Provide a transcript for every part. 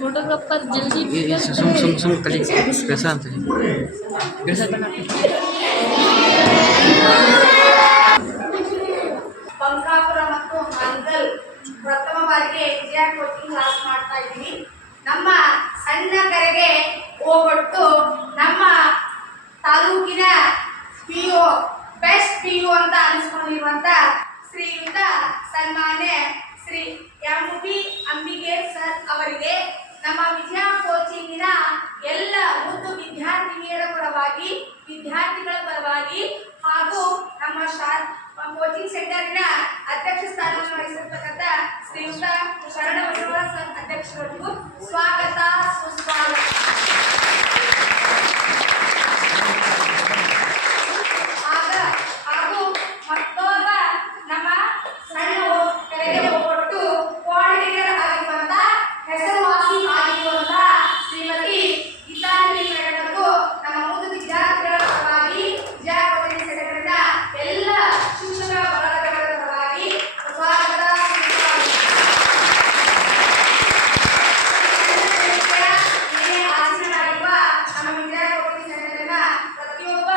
Photographer जल्दी सुन तली कैसा ಅಂತೇಳಿ ಬಂಕಾಪುರ ಮತ್ತು ಹಾನಗಲ್ ಪ್ರಥಮ ಬಾರಿಗೆ ವಿಜಯ ಕೋಚಿಂಗ್ ಕ್ಲಾಸ್ ಮಾಡ್ತಾ ಇದ್ದೀನಿ. ನಮ್ಮ ಸಣ್ಣ ಕರೆಗೆ ಹೋಗೊಟ್ಟು ನಮ್ಮ ತಾಲೂಕಿನ ಪಿಒ ಬೆಸ್ಟ್ ಪಿಒ ಅಂತ ಅನಿಸ್ಕೊಂಡಿರುವಂತ ಶ್ರೀಯುತ ಸನ್ಮಾನ್ಯ ಶ್ರೀ ಎಂ.ಪಿ. ಅಂಬಿಗೇರ್ ಸರ್ ಅವರಿಗೆ ನಮ್ಮ ವಿಜಯ ಕೋಚಿಂಗಿನ ಎಲ್ಲ ಮುದ್ದು ವಿದ್ಯಾರ್ಥಿನಿಯರ ಪರವಾಗಿ, ವಿದ್ಯಾರ್ಥಿಗಳ ಪರವಾಗಿ ಹಾಗೂ ನಮ್ಮ ಕೋಚಿಂಗ್ ಸೆಂಟರಿನ ಅಧ್ಯಕ್ಷ ಸ್ಥಾನವನ್ನು ವಹಿಸಿರ್ತಕ್ಕಂಥ ಶ್ರೀಯುತ ಶರಣಬಸವ ಸರ್ ಅಧ್ಯಕ್ಷರಿಗೂ ಸ್ವಾಗತ, ಸುಸ್ವಾಗತ. ಹಾಗೂ ಮತ್ತೋರ್ವ ನಮ್ಮ ಸಣ್ಣ ಕರೆಗೆ ಹೋಗೊಟ್ಟು ಕೋಆರ್ಡಿನೇಟರ್ ಆಗಿರುವಂತ ಹೆಸರುವಾಸಿ ಆಗಿರುವಂತ ಶ್ರೀಮತಿ ಗೀತಾಂಜಲಿ ಮೇಡಮ್ಗೂ ನಮ್ಮ ಮುದ್ದು ವಿದ್ಯಾರ್ಥಿಗಳ ಪರವಾಗಿ, ವಿಜಯ ಕೋಚಿಂಗ್ ಸೆಂಟರಿನ ಎಲ್ಲ ಶಿಕ್ಷಕರ ಬಳಗಗಳ ಪರವಾಗಿ ಸ್ವಾಗತ. ಆಚರಣೆಯಾಗಿರುವ ನಮ್ಮ ವಿಜಯ ಕೋಚಿಂಗ್ ಸೆಂಟರಿನ ಪ್ರತಿಯೊಬ್ಬ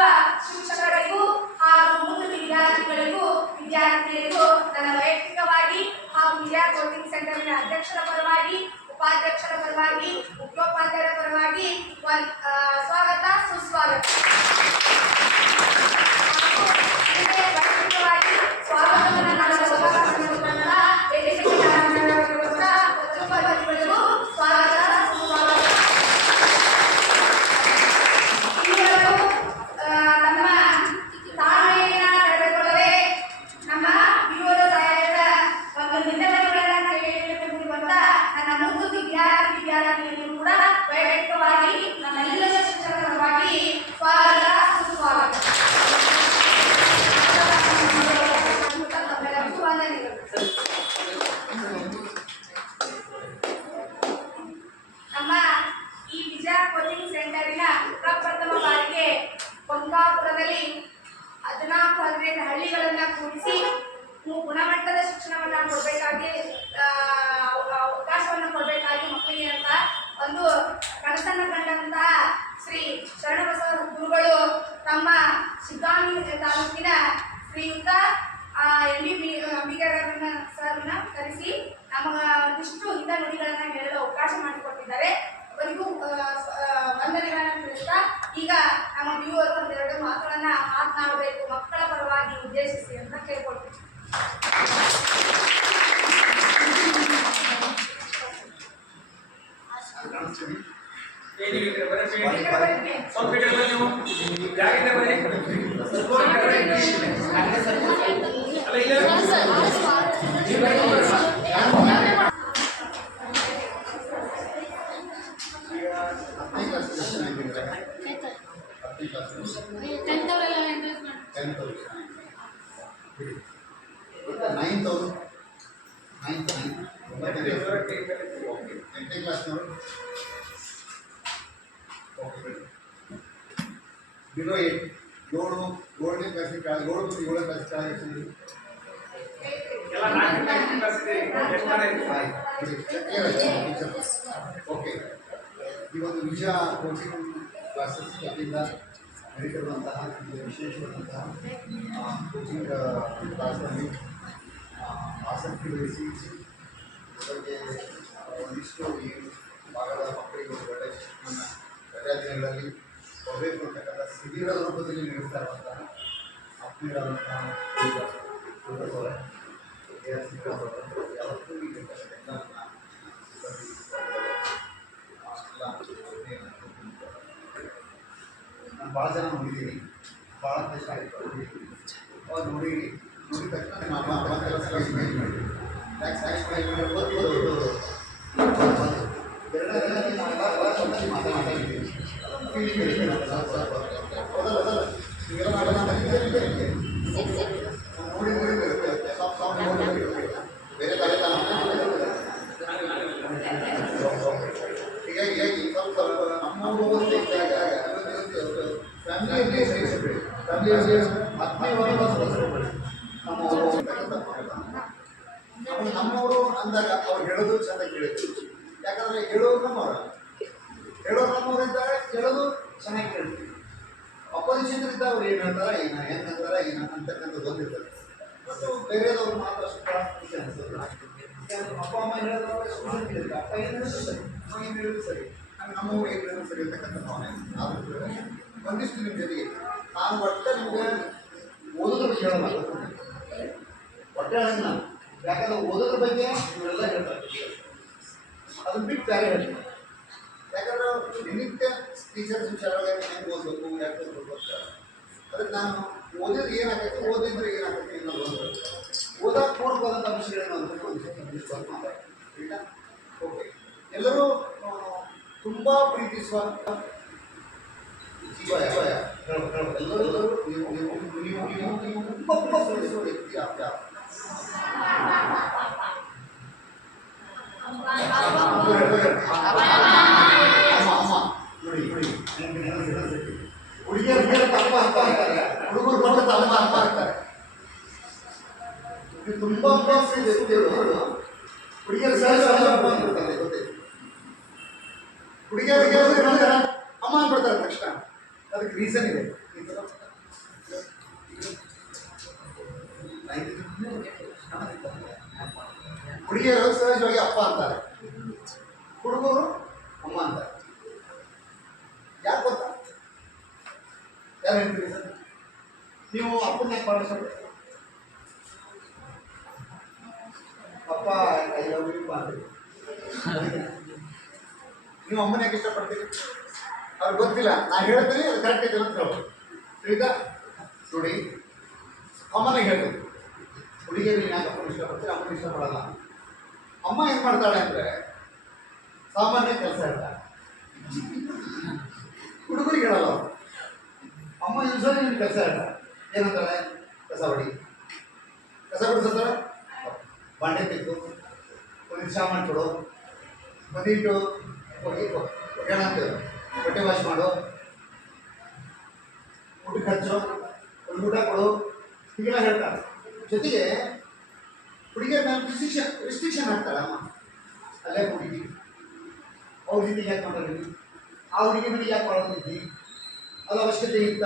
ಶಿಕ್ಷಕರಿಗೂ ಹಾಗೂ ಮುದ್ದು ವಿದ್ಯಾರ್ಥಿಗಳಿಗೂ, ವಿದ್ಯಾರ್ಥಿಗಳಿಗೂ ನನ್ನ ವೈಯಕ್ತಿಕವಾಗಿ ಹಾಗೂ ವಿಜಯ ಕೋಚಿಂಗ್ ಸೆಂಟರಿನ ಅಧ್ಯಕ್ಷರ ಪರವಾಗಿ, ಉಪಾಧ್ಯಕ್ಷರ ಪರವಾಗಿ, ಮುಖ್ಯೋಪಾಧ್ಯಾಯರ ಪರವಾಗಿ ಸ್ವಾಗತ, ಸುಸ್ವಾಗತ. ವೈಯಕ್ತಿಕವಾಗಿ ಸ್ವಾಗತವನ್ನು ಉಪಸ್ಥಿತರಿಗೂ ಸ್ವಾಗತ, ಸುಸ್ವಾಗತ. ನಮ್ಮ ತಾಳ್ಮೆಯನ್ನ ತಡೆದುಕೊಳ್ಳದೆ ನಮ್ಮ ವಿರೋಧ ಸಹಾಯದ ಒಂದು ನಿಂದನೆಗಳನ್ನು ಕೇಳಿಕೊಂಡಿರುವಂತ ನನ್ನ ಮುದ್ದು ವಿದ್ಯಾರ್ಥಿನಿಯರು ಕೂಡ ವೈಯಕ್ತಿಕವಾಗಿ ನಮ್ಮೆಲ್ಲ ಶಿಕ್ಷಕರ ಪರವಾಗಿ ಸ್ವಾಗತ, ಸುಸ್ವಾಗತ. ನಮ್ಮ ಈ ವಿಜಯ ಕೋಚಿಂಗ್ ಸೆಂಟರಿನ ಪ್ರಪ್ರಥಮ ಬಾರಿಗೆ ಬಂಕಾಪುರದಲ್ಲಿ 14 ಹಳ್ಳಿಗಳನ್ನು ಕೂಡಿಸಿ ಗುಣಮಟ್ಟದ ಶಿಕ್ಷಣವನ್ನು ಕೊಡಬೇಕಾಗಿ, ಅವಕಾಶವನ್ನು ಕೊಡಬೇಕಾಗಿ ಮಕ್ಕಳಿಗೆ ಅಂತ ಒಂದು ಕನಸನ್ನು ಕಂಡಂತಹ ಶ್ರೀ ಶರಣಬಸವ ಗುರುಗಳು ತಮ್ಮ ಶಿಗ್ಗಾಂವಿ ತಾಲೂಕಿನ ಶ್ರೀಯುತ ಎಂ.ಪಿ. ಅಂಬಿಗರನ್ನ ಸರ್ನ ಕರೆಸಿ ನಮಗೊಂದಿಷ್ಟು ಹಿತ ನುಡಿಗಳನ್ನು ಹೇಳಲು ಅವಕಾಶ ಮಾಡಿಕೊಟ್ಟಿದ್ದಾರೆ. ಅವರಿಗೂ ವಂದನೆಗಳನ್ನು ತಿಳಿಸ್ತಾ ಈಗ ನಮ್ಮ ವಿವರು ಒಂದೆರಡು ಮಾತುಗಳನ್ನ ಮಾತನಾಡಬೇಕು ಮಕ್ಕಳ ಪರವಾಗಿ ಉದ್ದೇಶಿಸಿ ಅಂತ ಕೇಳ್ಕೊಳ್ತೀವಿ. ಬಿಲೋ 7ನೇ ಕ್ಲಾಸಿಗೆ ಕೆಳಗೆ 7ನೇ ಕ್ಲಾಸ್ ಕೆಳಗೆ ಓಕೆ. ಈ ಒಂದು ವಿಜಯ ಕೋಚಿಂಗ್ ಕ್ಲಾಸಸ್ ವತಿಯಿಂದ ನಡೀತಿರುವಂತಹ ವಿಶೇಷವಾದಂತಹ ಕೋಚಿಂಗ್ ಕ್ಲಾಸ್ನಲ್ಲಿ ಆಸಕ್ತಿ ವಹಿಸಿ ಬಗ್ಗೆ ಒಂದಿಷ್ಟು ಈ ಭಾಗದ ಮಕ್ಕಳಿಗೆ ಒಳ್ಳೆಯ ಶಿಕ್ಷಣವನ್ನು ರಜಾ ದಿನಗಳಲ್ಲಿ ಕೊಡಬೇಕು ಅಂತಕ್ಕಂಥ ಶಿಬಿರದ ರೂಪದಲ್ಲಿ ನೀಡುತ್ತಾ ಇರುವಂತಹ ಆತ್ಮೀಯರಾದಂತಹ ಯಾವತ್ತೂ ನಾನು ಭಾಳ ಜನ ನೋಡಿದ್ದೀನಿ, ಭಾಳ ದೇಶ ಆಯಿತು ಅವ್ರು ನೋಡಿದ ತಕ್ಷಣ ಮಾತಾಡ್ತಾರೆ. ಬೇರೆ ಹೀಗಾಗಿ ಸ್ವಲ್ಪ ನಮ್ಮೂರು ಫ್ಯಾಮಿಲಿ ಆತ್ಮೀಯವಾದ ನಮ್ಮ ಆಮೇಲೆ ನಮ್ಮವರು ಅಂದಾಗ ಅವ್ರು ಹೇಳೋದು ಚೆಂದ ಕೇಳಿದ್ರು. ಯಾಕಂದ್ರೆ ಹೇಳೋರು ನಮ್ಮವ್ರ, ಹೇಳೋರು ನಮ್ಮವ್ರು ಇದ್ದಾರೆ, ಹೇಳೋದು ಚೆನ್ನಾಗಿ ಕೇಳ್ತೀವಿ. ಅಪರಿಚಿತರು ಇದ್ದ ಅವ್ರು ಏನು ಹೇಳ್ತಾರೆ, ಏನ ಹೆಂಗೆ ಅಂತಾರೆ, ಏನ ಅಂತಕ್ಕಂಥದ್ದು ಗೊತ್ತಿರ್ತದೆ. ಮತ್ತು ಬೇರೆಯವ್ರು ಮಾತ್ರ ಅಷ್ಟು ಖುಷಿ ಅನಿಸ್ತದೆ. ಅಪ್ಪ ಅಮ್ಮ ಹೇಳಿದ್ರೆ ಸುಮ್ಮನೆ ಕೇಳಿದ್ರೆ ಅಪ್ಪ ಏನು ಹೇಳಿದ್ರು ಸರಿ, ಅಮ್ಮ ಏನು ಹೇಳಿದ್ರು ಸರಿ, ಹಂಗೆ ನಮ್ಮವ್ರು ಏನು ಹೇಳಿದ್ರು ಸರಿ ಅಂತಕ್ಕಂಥ ಭಾವನೆ. ಆದರೂ ಒಂದಿಷ್ಟು ನಿಮ್ಮ ಜೊತೆಗೆ ನಾನು ಒಟ್ಟೆ ನಿಮಗೆ ಓದೋದ್ರ ಬಗ್ಗೆ ಹೇಳಲ್ಲ, ಹೊಟ್ಟೆ ಹೇಳಂಗಿಲ್ಲ. ಯಾಕಂದ್ರೆ ಓದೋದ್ರ ಬಗ್ಗೆ ಇವರೆಲ್ಲ ಹೇಳ್ತಾರೆ, ಅದನ್ನ ಬಿಟ್ಟು ಬೇರೆ ಹೇಳ್ತಾರೆ. ಯಾಕಂದ್ರೆ ನಿತ್ಯ ಟೀಚರ್ಸ್ ವಿಚಾರವಾಗಿ ಹೆಂಗೆ ಓದಬೇಕು, ಯಾಕೆ ಓದಬೇಕು ಅಂತ. ಅದಕ್ಕೆ ನಾನು ಓದಿದ್ರೆ ಏನಾಗೈತೆ, ಓದಿದ್ರೆ ಏನಾಗೈತೆ ಅನ್ನೋದು ಓದಕ್ಕೆ ಪೂರ್ವವಾದಂಥ ಅಂಶಗಳೇನು ಅಂತ ಒಂದಿಷ್ಟು ಮಾತಾಡ್ತೀನಿ. ಈಗ ಓಕೆ, ಎಲ್ಲರೂ ತುಂಬ ಪ್ರೀತಿಸುವ ಎಲ್ಲರೂ ನೀವು ತುಂಬ ಪ್ರೀತಿಸುವ ವ್ಯಕ್ತಿ ಯಾರು? ಹುಡುಗಿಯರು ತಮ್ಮ ಅಪ್ಪ ಅಂತಾರೆ, ಹುಡುಗರು ಬಂದು ತಮ್ಮ ಅಪ್ಪ ಅಂತಾರೆ. ತುಂಬಾ ಹುಡುಗಿಯರು ಸಹಜ ಅಪ್ಪ ಅಂದ್ಬಿಡ್ತಾರೆ, ಗೊತ್ತಿದೆ. ಹುಡುಗಿಯರಿಗೆ ಅಮ್ಮ ಅಂದ್ಬಿಡ್ತಾರೆ ತಕ್ಷಣ. ಅದಕ್ಕೆ ರೀಸನ್ ಇದೆ. ಹುಡುಗಿಯರು ಸಹಜವಾಗಿ ಅಪ್ಪ ಅಂತಾರೆ, ಹುಡುಗರು ಅಮ್ಮ ಅಂತಾರೆ. ಯಾಕೆ ಗೊತ್ತಾ? ಯಾರು ಹೇಳ್ತೀರಿ ಸರ್? ನೀವು ಅಪ್ಪನ ಯಾಕೆ ಭಾಳ ಇಷ್ಟಪಡ್ತೀರಿ? ಅಪ್ಪ ಐ ಲವ್ ಯು ಅಂತೀರಿ. ನೀವು ಅಮ್ಮನ ಯಾಕೆ ಇಷ್ಟಪಡ್ತೀರಿ? ಅವ್ರಿಗೆ ಗೊತ್ತಿಲ್ಲ, ನಾನು ಹೇಳ್ತೀನಿ ಅದು ಕರೆಕ್ಟ್ ಐತೆ ಅಂತ ಹೇಳ್ಬೋದು. ಈಗ ನೋಡಿ, ಅಮ್ಮನಿಗೆ ಹೇಳ್ತೀನಿ, ಹುಡುಗಿಯರು ನೀವು ಯಾಕೆ ಅಪ್ಪನ ಇಷ್ಟಪಡ್ತೀರಿ? ಅಮ್ಮನ ಇಷ್ಟಪಡಲ್ಲ. ಅಮ್ಮ ಏನು ಮಾಡ್ತಾಳೆ ಅಂದರೆ ಸಾಮಾನ್ಯ ಕೆಲಸ ಹೇಳ್ತಾಳೆ, ಹುಡುಗರಿಗೆ ಹೇಳಲ್ಲ. ಅಮ್ಮ ಯೂಸಲಿ ನಿಮ್ಗೆ ಕೆಲಸ ಹೇಳ್ತಾಳೆ. ಏನಂತಾಳೆ? ಕಸ ಹೊಡಿ, ಕಸ ಬಿಡಿಸ್ತಾಳೆ, ಬಾಂಡೆ ತೆಗೆದು ಒಂದು ಸಾಮಾನು ಕೊಡು, ಒಂದಿಟ್ಟು ಹೋಗಿ ಏನಂತೇವೆ ಬಟ್ಟೆ ವಾಶ್ ಮಾಡು, ಊಟಕ್ಕೆ ಹಚ್ಚು, ಒಂದು ಊಟ ಕೊಡು, ಹೀಗೆಲ್ಲ ಹೇಳ್ತಾಳೆ. ಜೊತೆಗೆ ಹುಡುಗಿಯರ ಮೇಲೆ ರಿಸ್ಟ್ರಿಕ್ಷನ್ ಹಾಕ್ತಾಳೆ ಅಮ್ಮ. ಅಲ್ಲೇ ಹುಡುಗಿ ಅವ್ರ ಜೊತೆಗೆ ಯಾಕೆ ಮಾತಾಡಿದ್ವಿ, ಆ ಹುಡುಗಿ ಮನೆಗೆ ಯಾಕೆ ಮಾಡೋದಿದ್ವಿ, ಅದು ಅವಶ್ಯಕತೆ ಇತ್ತ,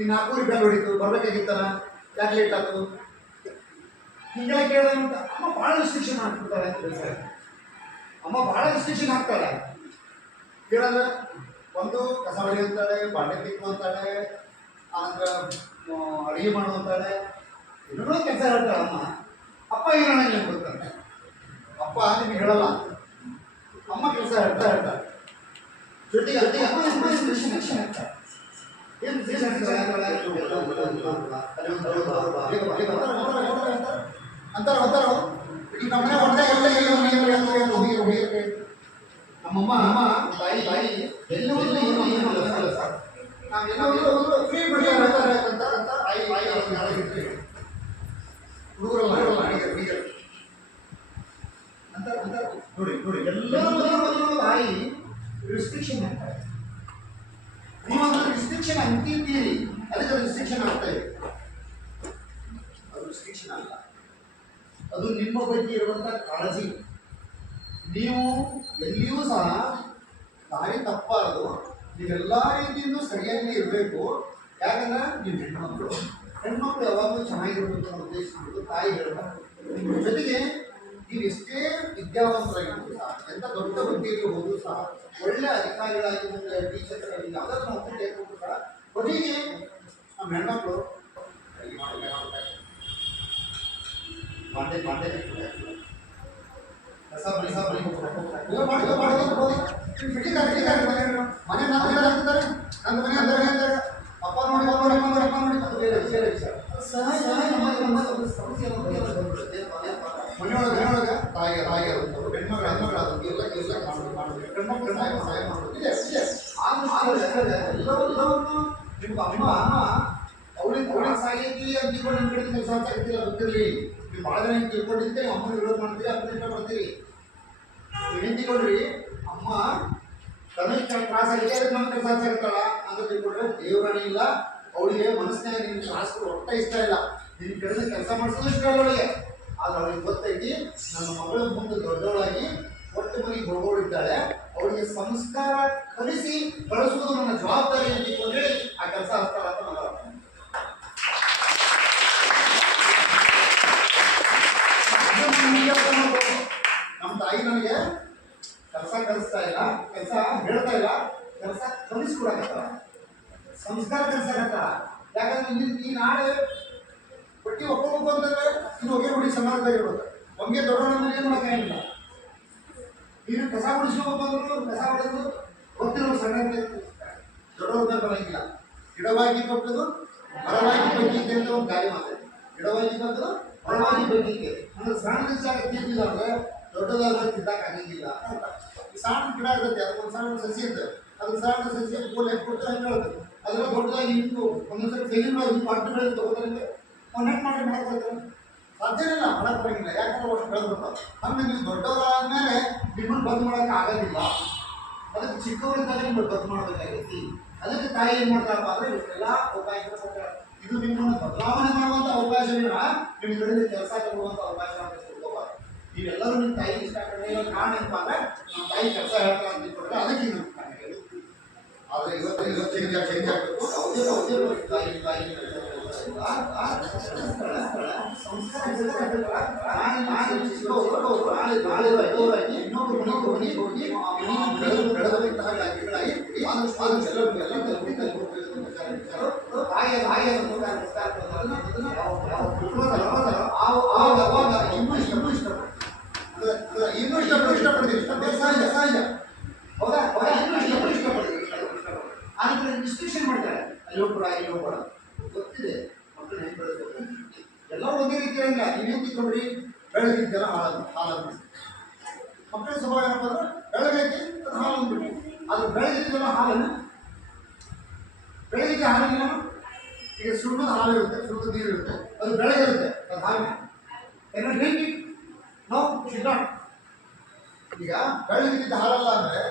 ಇನ್ನು 4 ಬೆಲ್ ಹೊಡಿತು, ಬರ್ಬೇಕಾಗಿತ್ತಲ್ಲ, ಯಾಕೆ ಲೇಟ್ ಆಯ್ತು, ಹೀಗೆಲ್ಲ ಕೇಳಿದ್ರೆ ಅಂತ ಅಮ್ಮ ಭಾಳ ರಿಸ್ಟ್ರಿಕ್ಷನ್ ಹಾಕ್ಬಿಡ್ತಾಳೆ ಅಂತ ಹೇಳ್ತಾರೆ. ಅಮ್ಮ ಭಾಳ ರಿಸ್ಟ್ರಿಕ್ಷನ್ ಹಾಕ್ತಾಳೆ. ಕೇಳಿದ್ರೆ ಒಂದು ಕಸ ಹೊಡಿ ಅಂತಾಳೆ, ಬಾಂಡೆ ತಿಕ್ಕು ಅಂತಾಳೆ, ಆನಂತರ ಅಡುಗೆ ಮಾಡು ಅಂತಾಳೆ, ಇನ್ನೂ ಕೆಲಸ ಹೇಳ್ತಾಳೆ ಅಮ್ಮ. ಅಪ್ಪ ಏನು ನಿಮ್ಗೆ ಗೊತ್ತಾನೆ, ಅಪ್ಪ ನಿಮ್ಗೆ ಹೇಳಲ್ಲ, ಅಮ್ಮ ಕೆಲಸ ಹೇಳ್ತಾಳೆ. ಜೊತೆಗೆ ಅಮ್ಮ ರಿಸ್ಟ್ರಿಕ್ಷನ್ ಹಾಕ್ತಾಳೆ. ಏನು ಅಂತಾರ ಈಗ ನಮ್ಮನೆ ಹೊಟ್ಟೆ ನಮ್ಮಮ್ಮ ತಾಯಿ ಎಲ್ಲೂ ನಾವೆಲ್ಲ ಫ್ರೀ ಬಿಡ್ತಾರೆ ಅಂತ ತಾಯಿ ಹುಡುಗರಲ್ಲ ಅಂತ ನೋಡಿ ನೋಡಿ ಎಲ್ಲರೂ ತಾಯಿ ರಿಸ್ಟ್ರಿಕ್ಷನ್ ಹಾಕ್ತಾರೆ. ನೀವೊಂದು ರಿಸ್ಟ್ರಿಕ್ಷನ್ ಅಂತಿದ್ದೀರಿ, ಅದಕ್ಕೆ ರಿಸ್ಟ್ರಿಕ್ಷನ್ ಆಗ್ತಾ ಇದೆ. ಅದು ರಿಸ್ಟ್ರಿಕ್ಷನ್ ಅಲ್ಲ, ಅದು ನಿಮ್ಮ ಬಗ್ಗೆ ಇರುವಂಥ ಕಾಳಜಿ. ನೀವು ಎಲ್ಲಿಯೂ ಸಹ ದಾರಿ ತಪ್ಪಾರದು, ನೀವೆಲ್ಲ ರೀತಿಯಿಂದ ಸರಿಯಾಗಿ ಇರಬೇಕು. ಯಾಕಂದ್ರೆ ನೀವು ಹೆಣ್ಮಕ್ಳು ಯಾವಾಗಲೂ ಚೆನ್ನಾಗಿರ್ಬೇಕು ಅನ್ನೋ ಉದ್ದೇಶ ತಾಯಿ ಹೇಳ್ತಾರೆ. ಜೊತೆಗೆ ನೀವು ಎಷ್ಟೇ ವಿದ್ಯಾವಂತರಾಗಿರ್ಬೋದು ಸಹ, ಎಂಥ ದೊಡ್ಡ ಹುದ್ದೆಗೆ ಹೋದರೂ ಸಹ, ಒಳ್ಳೆ ಅಧಿಕಾರಿಗಳಾಗಿ ಮುಂದೆ ಟೀಚರ್ಸ್ಗಳಾಗಿ ಯಾವುದಾದ್ರೂ ನೌಕರಿ ತೆಗೆದುಕೊಂಡು ಸಹ ಕೊನೆಗೆ ನಮ್ಮ ಹೆಣ್ಮಕ್ಳು ಕಸ ಬಳಿ ಮನೆ ಹಾಕ್ತಾರೆ, ನನ್ನ ಮನೆ ಅಂತಾರೆ, ಅಪ್ಪ ನೋಡಿ ಅಪ್ಪ ನೋಡಿ ಅದು ಬೇರೆ ವಿಚಾರ. ಸಹಜ ಮನೆಯೊಳಗೆ ತಾಯಿಯರು ಹೆಣ್ಮಗಳಾದಂಥ ಎಲ್ಲ ಕೆಲಸ ಮಾಡಬೇಕು, ಹೆಣ್ಮಕ್ಳು ಸಹಾಯ ಮಾಡಬೇಕು. ಎಲ್ಲವನ್ನೂ ನಿಮ್ಗೆ ಅಮ್ಮ ಅವಳಿಗೆ ಸಾಗೈತಿ ಅಂತಿಕೊಂಡು ನಿಮ್ಮ ಕಡೆ ಕೆಲಸ ಆಗ್ತಿಲ್ಲ, ಗೊತ್ತಿರಲಿ. ನೀವು ಭಾಳ ಜನ ಹಿಂಗೆ ತಿಳ್ಕೊಂಡಿದ್ದೆ, ಅಮ್ಮನ ವಿರೋಧ ಮಾಡ್ತೀರಿ, ಅಪ್ಪನ ಇಷ್ಟ ಮಾಡ್ತೀರಿ. ನೀವು ಏನು ತಿಳ್ಕೊಂಡ್ರಿ, ಅಮ್ಮ ತನಗೆ ತ್ರಾಸ ಆಗಿದೆ, ಅದಕ್ಕೆ ನಮ್ಮ ಕೆಲಸ ಆಗ್ತಾಳ ಅಂತ ತಿಳ್ಕೊಂಡ್ರೆ ದೇವರಾಣಿ ಇಲ್ಲ. ಅವಳಿಗೆ ಮನಸ್ಸಿನಾಗ ನಿನ್ನ ಶಾಸ್ತ್ರ ಒಟ್ಟ ಇಷ್ಟ ಇಲ್ಲ, ನಿನ್ನ ಕಡೆ ಕೆಲಸ ಮಾಡಿಸೋದು ಇಷ್ಟ ಇಲ್ಲ ಅವಳಿಗೆ. ಆ ಆದ್ರೆ ಅವಳಿಗೆ ಗೊತ್ತೈತಿ ನನ್ನ ಮಗಳ ಮುಂದೆ ದೊಡ್ಡವಳಾಗಿ ಒಟ್ಟು ಮನೆಗೆ ಹೋಗೋಳಿದ್ದಾಳೆ, ಅವಳಿಗೆ ಸಂಸ್ಕಾರ ಕಲಿಸಿ ಕಳಿಸುವುದು ನನ್ನ ಜವಾಬ್ದಾರಿ ಅಂತ ಹೇಳಿ ಆ ಕೆಲಸ ಆಗ್ತಾರ ಅಂತ ನನ್ನ ಅರ್ಥ. ನಮ್ಮ ತಾಯಿ ನನಗೆ ಕೆಲಸ ಕಲಿಸ್ತಾ ಇಲ್ಲ, ಕೆಲಸ ಹೇಳ್ತಾ ಇಲ್ಲ, ಕೆಲಸ ಕಲಿಸ್ಕೊಡಕತ್ತಾರ, ಸಂಸ್ಕಾರ ಕಲಿಸಕತ್ತಾರ. ಯಾಕಂದ್ರೆ ಈ ನಾಳೆ ಬಟ್ಟಿ ಒಪ್ಕೋಬೇಕು ಅಂತಂದ್ರೆ ಇದು ಹೊಗೆ ಹುಡಿ ಸಮಾಜದಾಗ ಇರೋದು. ಒಮ್ಗೆ ದೊಡ್ಡವನ್ನ ಏನು ಮಾಡೋಕ್ಕಾಗಿಲ್ಲ. ನೀನು ಕಸ ಗುಡಿಸ್ಕೋಬೇಕು ಅಂದ್ರೂ ಕಸ ಹೊಡೆದು ಗೊತ್ತಿರೋ ಸಣ್ಣ ದೊಡ್ಡವ್ರ ಬರಂಗಿಲ್ಲ. ಗಿಡವಾಗಿ ಕೊಟ್ಟದು ಮರವಾಗಿ ಬಗ್ಗಿದ್ದೆ ಅಂತ ಒಂದು ಗಾಳಿ ಮಾತು. ಗಿಡವಾಗಿ ಬಂದು ಮರವಾಗಿ ಬಗ್ಗಿದ್ದೆ ಅಂದ್ರೆ ಸಣ್ಣ ಜಾಗ ತಿಂದಿಲ್ಲ ಅಂದ್ರೆ ದೊಡ್ಡದಾದ ತಿಂದಾಕ ಆಗಂಗಿಲ್ಲ. ಈ ಸಣ್ಣ ಗಿಡ ಇರುತ್ತೆ, ಅದಕ್ಕೊಂದು ಸಣ್ಣ ಸಸಿ ಇರ್ತದೆ, ಅದ್ರ ಸಣ್ಣ ಸಸಿ ಗೋಲ್ ಹೆಟ್ಟು ಹಂಗೆ ಹೇಳ್ತದೆ. ಅದೆಲ್ಲ ದೊಡ್ಡದಾಗಿ ನಿಂತು ಒಂದೊಂದ್ಸರಿ ತೆಗಿನ ಪಾರ್ಟಿ ಬೆಳೆದು ತಗೋತಾರೆ, ಅವ್ನು ಹೆಟ್ಟು ಮಾಡಿ ಮಾಡ್ಕೊಳ್ತಾರೆ. ಸಾಧ್ಯವಿಲ್ಲ, ಮಾಡಕ್ಕೆ ಬರಂಗಿಲ್ಲ. ಯಾಕಂದ್ರೆ ಅಷ್ಟು ಬೆಳೆದ್ಬಿಡ್ತಾರೆ. ಹಂಗೆ ನೀವು ದೊಡ್ಡವರಾದ್ಮೇಲೆ ನಿಮ್ಮನ್ನು ಬಂದ್ ಮಾಡೋಕೆ ಆಗೋದಿಲ್ಲ. ಅದಕ್ಕೆ ಚಿಕ್ಕವರಿದ್ದಾಗ ನಿಮ್ಮನ್ನು ಬಂದ್ ಮಾಡಬೇಕಾಗೈತಿ. ಅದಕ್ಕೆ ತಾಯಿ ಏನು ಮಾಡ್ತಾರಪ್ಪ ಅಂದ್ರೆ ಇಷ್ಟೆಲ್ಲ ಅವಕಾಶ ಕೊಡ್ತಾರೆ. ಇದು ನಿಮ್ಮನ್ನು ಬದಲಾವಣೆ ಮಾಡುವಂಥ ಅವಕಾಶವಿಲ್ಲ, ನಿಮ್ಮ ಕಡೆಯಿಂದ ಕೆಲಸ ಕೊಡುವಂಥ ಅವಕಾಶ ಅಂತ ತಿಳ್ಕೋಬಾರ್ದು. ನೀವೆಲ್ಲರೂ ನಿಮ್ಮ ತಾಯಿ ಇಷ್ಟ ಕಡೆಯೋ ಕಾರಣ ಏನಪ್ಪ ಅಂದ್ರೆ ನಮ್ಮ ತಾಯಿ ಕೆಲಸ ಹೇಳ್ತಾರೆ ಅಂತ ತಿಳ್ಕೊಂಡ್ರೆ ಅದಕ್ಕೆ ನಮ್ಮ ಕಾರಣ ಹೇಳಿ. ಆದರೆ ಇವತ್ತು ಚೇಂಜ್ ಆಗಬೇಕು. ತಾಯಿ ಇನ್ನೂ ಇಷ್ಟಪಡ್ತೀವಿ. ಸಹಜ ಸಹಜ ಹೌದಾ? ಇನ್ನೂ ಇಷ್ಟಪಡ್ತೀವಿ. ಆದ್ರೆ ಡಿಸ್ಟ್ರಿಕ್ಷನ್ ಮಾಡ್ತಾರೆ, ಅಲ್ಲಿ ಹೋಗ್ಬೇಡ ಇಲ್ಲಿ ಹೋಗ್ಬೇಡ. ಗೊತ್ತಿದೆ ಮಕ್ಕಳು ಹೆಂಗೆ ಬೆಳೆಸ್ಬೇಕು. ಎಲ್ಲರೂ ಒಂದೇ ರೀತಿ ಇರಂಗಿಲ್ಲ. ನೀವೇನು ತಿಳ್ಕೊಂಡ್ರಿ ಬೆಳಗಿದ್ದೆಲ್ಲ ಹಾಲನ್ನು ಮಕ್ಕಳ ಸ್ವಭಾವ ಏನಪ್ಪ ಅಂದ್ರೆ ಬೆಳಗೈತಿ ಅದು ಹಾಲನ್ನು ಬಿಟ್ಟು. ಅದು ಬೆಳಗಿದ್ದೆಲ್ಲ ಹಾಲನ್ನು ಬೆಳಗ್ಗೆ ಹಾಲಿನ ಈಗ ಸುಣ್ಣದ ಹಾಲು ಇರುತ್ತೆ, ಸುಣ್ಣದ ನೀರು ಇರುತ್ತೆ, ಅದು ಬೆಳಗಿರುತ್ತೆ, ಅದು ಹಾಲು ಏನೋ drink it no should not. ಈಗ ಬೆಳಗಿದ್ದ ಹಾಲಲ್ಲ ಅಂದ್ರೆ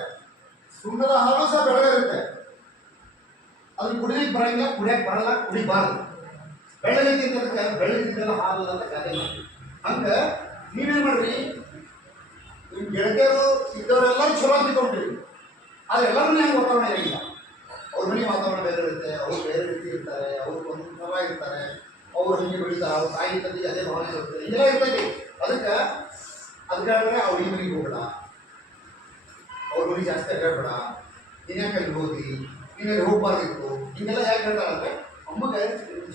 ಸುಣ್ಣದ ಹಾಲು ಸಹ ಬೆಳಗಿರುತ್ತೆ, ಅದು ಕುಡಿಲಿಕ್ಕೆ ಬರಂಗಿಲ್ಲ, ಕುಡಿಯಕ್ಕೆ ಬರಲ್ಲ, ಕುಡಿಬಾರದು. ಬೆಳಗ್ಗೆ ಬೆಳಗಿದ್ದೆಲ್ಲ ಹಾಲು ಅಂತ ಗಾದೆ ಮಾಡಿ. ಹಂಗೆ ನೀವೇನು ಮಾಡ್ರಿ, ನಿಮ್ಮ ಗೆಳತಿಯರು ಇದ್ದವರೆಲ್ಲರೂ ಚಲೋ ಅಂತಿಕೊಂಡ್ರಿ, ಆದರೆ ಎಲ್ಲರೂ ಹೆಂಗೆ ವಾತಾವರಣ ಇರಲಿಲ್ಲ. ಅವ್ರ ಮನೆ ವಾತಾವರಣ ಬೇರೆ ಇರುತ್ತೆ, ಅವ್ರು ಬೇರೆ ರೀತಿ ಇರ್ತಾರೆ, ಅವ್ರು ಒಂದು ಥರ ಇರ್ತಾರೆ, ಅವ್ರು ಹಿಂಗೆ ಬೆಳೀತಾರೆ, ಅವ್ರ ತಾಯಿ ತಂದೆ ಅದೇ ಭಾವನೆ ಇರುತ್ತೆ, ಇದೆಲ್ಲ ಇರ್ತೈತಿ. ಅದಕ್ಕೆ ಅವ್ರು ಈ ಮನೆಗೆ ಹೋಗಬೇಡ, ಅವ್ರ ಮನೆಗೆ ಜಾಸ್ತಿ ಅಡ್ಡಾಡಬೇಡ, ನೀನು ಯಾಕೆ ಅಲ್ಲಿ ಹೋಗಿ ನೀನಲ್ಲಿ ಹೋಗ್ಬಾರ್ದಿತ್ತು, ಹಿಂಗೆಲ್ಲ ಯಾಕೆ ಹೇಳ್ತಾರೆ ಅಂದರೆ ಅಮ್ಮಗೆ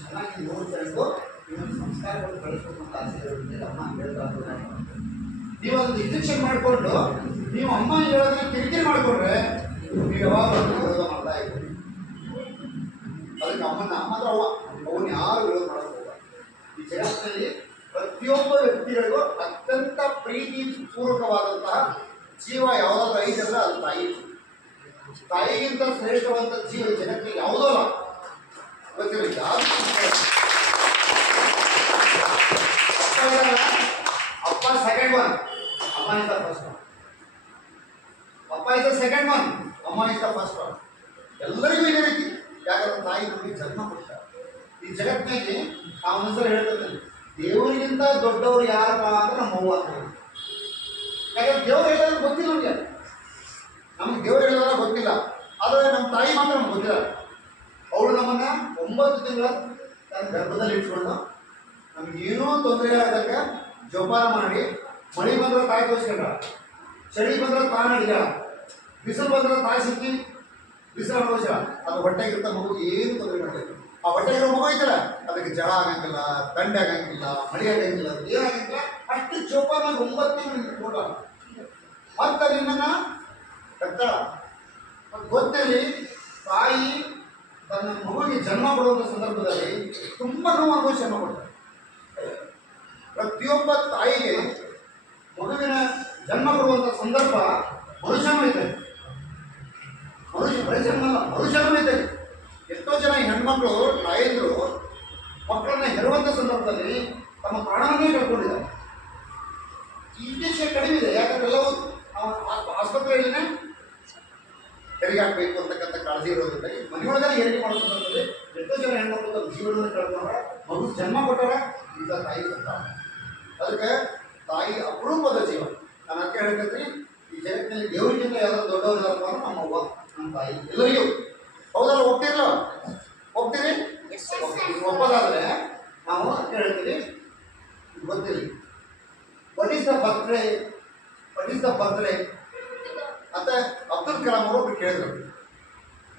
ಚೆನ್ನಾಗಿ ನೋಡ್ಕೊಂಡು ಇನ್ನೊಂದು ಸಂಸ್ಕಾರ ಕೊಟ್ಟು ಬೆಳೆಸ್ಬೇಕು ಅಂತ ಆಸೆ ಇರುತ್ತೆ. ಅಮ್ಮ ಹೇಳ್ತಾರೆ, ನೀವು ಅದನ್ನು ಇಂಜೆಕ್ಷನ್ ಮಾಡಿಕೊಂಡು ನೀವು ಅಮ್ಮ ಹೇಳೋದನ್ನ ಕಿರಿಕಿರಿ ಮಾಡಿಕೊಂಡ್ರೆ ನೀವು ಯಾವಾಗ ವಿರೋಧ ಮಾಡ್ತಾ ಇದ್ದೀರಿ. ಅದಕ್ಕೆ ಅಮ್ಮನ ಮಾತ್ರ ಅವನು ಯಾರು ವಿರೋಧ ಮಾಡೋದು. ಈ ಜಗತ್ತಿನಲ್ಲಿ ಪ್ರತಿಯೊಬ್ಬ ವ್ಯಕ್ತಿಗಳಿಗೂ ಅತ್ಯಂತ ಪ್ರೀತಿ ಪೂರ್ವಕವಾದಂತಹ ಜೀವ ಯಾವುದಾದ್ರೂ ಐತಂದ್ರೆ ಅದು ತಾಯಿ. ತಾಯಿಗಿಂತ ಶ್ರೇಷ್ಠವಂತ ಜೀವ ಜಗತ್ತಿಗೆ ಯಾವುದೋ ಅಲ್ಲ. ಗೊತ್ತಿರಲಿಲ್ಲ ಅಪ್ಪ ಸೆಕೆಂಡ್ ಒನ್, ಅಮ್ಮ ಇಸ್ ದ ಫಸ್ಟ್ ಒನ್. ಅಪ್ಪ ಇಸ್ ದ ಸೆಕೆಂಡ್ ಒನ್, ಅಮ್ಮ ಇಸ್ ದ ಫಸ್ಟ್ ಒನ್. ಎಲ್ಲರಿಗೂ ಇದೇ ರೀತಿ. ಯಾಕಂದ್ರೆ ತಾಯಿ ನಮಗೆ ಜನ್ಮ ಕೊಡ್ತಾರೆ. ಈ ಜಗತ್ತಿನಲ್ಲಿ ಆ ಒಂದ್ಸಲ ಹೇಳ್ತಿರ್ತಾನೆ, ದೇವರಿಗಿಂತ ದೊಡ್ಡವರು ಯಾರಪ್ಪ ಅಂದ್ರೆ ನಮ್ಮ ಅವ್ವ ಅಂತ. ಯಾಕಂದ್ರೆ ದೇವರು ಹೇಳೋದು ಗೊತ್ತಿಲ್ಲ ನಮಗೆ, ನಮ್ಗೆ ದೇವರು ಹೇಳೋದ್ರ ಗೊತ್ತಿಲ್ಲ, ಆದರೆ ನಮ್ಮ ತಾಯಿ ಮಾತ್ರ ನಮ್ಗೆ ಗೊತ್ತಿಲ್ಲ. ಅವಳು ನಮ್ಮನ್ನ 9 ತಿಂಗಳ ತನ್ನ ಗರ್ಭದಲ್ಲಿ ಇಟ್ಕೊಂಡು ನಮಗೇನೋ ತೊಂದರೆ ಆದಾಗ ಜೋಪಾನ ಮಾಡಿ, ಮಳೆ ಬಂದ್ರೆ ತಾಯಿ ತೋರಿಸ್ಕೊಂಡ, ಚಳಿ ಬಂದ್ರೆ ತಾನು ಅಡಿಗಳ, ಬಿಸಿಲು ಬಂದ್ರೆ ತಾಯಿ ಸಿಕ್ಕಿ ಬಿಸಿಲು ಅನುಭವಿಸಿಲ್ಲ. ಅದು ಹೊಟ್ಟೆಗಿಂತ ಮಗು ಏನು ತೊಂದರೆ ಮಾಡ್ತೈತೆ. ಆ ಹೊಟ್ಟೆಗಿರೋ ಮಗು ಐತಲ್ಲ ಅದಕ್ಕೆ ಜಳ ಆಗಂಗಿಲ್ಲ, ದಂಡೆ ಆಗಂಗಿಲ್ಲ, ಮಳೆ ಆಗಂಗಿಲ್ಲ, ಏನಾಗಂಗಿಲ್ಲ. ಅಷ್ಟು ಜೋಪಾನ 9 ತಿಂಗಳು ಇಟ್ಕೊಂಡ ಮತ್ತೆ ನಿನ್ನನ್ನು ಕತ್ತಳ ಗೊತ್ತಲ್ಲಿ ತಾಯಿ ತನ್ನ ಮಗುವಿಗೆ ಜನ್ಮ ಕೊಡುವಂಥ ಸಂದರ್ಭದಲ್ಲಿ ತುಂಬ ನೋವು ಅನುಭವಿಸಿ ಜನ್ಮ ಕೊಡ್ತಾರೆ. ಪ್ರತಿಯೊಬ್ಬ ತಾಯಿಗೆ ಮಗುವಿನ ಜನ್ಮ ಕೊಡುವಂಥ ಸಂದರ್ಭ ಮರುಜನ್ಮ ಇದೆ, ಮರುಜನ್ಮ ಇದೆ. ಎಷ್ಟೋ ಜನ ಹೆಣ್ಮಕ್ಳು ತಾಯಂದ್ರು ಮಕ್ಕಳನ್ನ ಹೆರುವಂಥ ಸಂದರ್ಭದಲ್ಲಿ ತಮ್ಮ ಪ್ರಾಣವನ್ನೇ ಕಳ್ಕೊಂಡಿದ್ದಾರೆ. ಇತ್ತೀಚೆಗೆ ಕಡಿಮೆ ಇದೆ, ಯಾಕಂದ್ರೆ ಎಲ್ಲವೂ ಆಸ್ಪತ್ರೆಯಲ್ಲಿನೇ ಹೆರಿಗೆ ಹಾಕಬೇಕು ಅಂತಕ್ಕಂಥ ಕಾಳಜಿ ಇರೋದ್ರಿಂದ ಮನೆಯೊಳಗಡೆ ಹೆರಿಗೆ ಮಾಡೋ ಸಂದರ್ಭದಲ್ಲಿ ಎಷ್ಟೋ ಜನ ಹೆಣ್ಮಕ್ಳು ತಮ್ಮ ಜೀವನವನ್ನು ಕಳ್ಕೊಂಡ್ರೆ ಮಗು ಜನ್ಮ ಕೊಟ್ಟರೆ ಈಗ ತಾಯಿ ಅಂತ ಅದಕ್ಕೆ ತಾಯಿ ಅಪರೂಪದ ಜೀವ. ನಾನು ಅದಕ್ಕೆ ಹೇಳ್ತೈತ್ರಿ, ಈ ಜಗತ್ತಿನಲ್ಲಿ ದೇವರಿಗಿಂತ ಯಾವ್ದಾದ್ರು ದೊಡ್ಡವ್ರು ಯಾರಪ್ಪ ಅಂದ್ರೆ ನಮ್ಮ ಅವ್ವ, ನಮ್ಮ ತಾಯಿ, ಎಲ್ಲರಿಗೂ. ಹೌದಲ್ಲ? ಹೋಗ್ತಿರಲ್ಲ? ಹೋಗ್ತೀರಿ? ಒಪ್ಪದಾದ್ರೆ ನಾವು ಅದಕ್ಕೆ ಹೇಳ್ತೀವಿ, ಗೊತ್ತಿರಲಿ what is the birthday, what is the birthday ಅಂತ ಅಬ್ದುಲ್ ಕಲಾಂ ಅವರು ಒಬ್ರು ಕೇಳಿದ್ರು.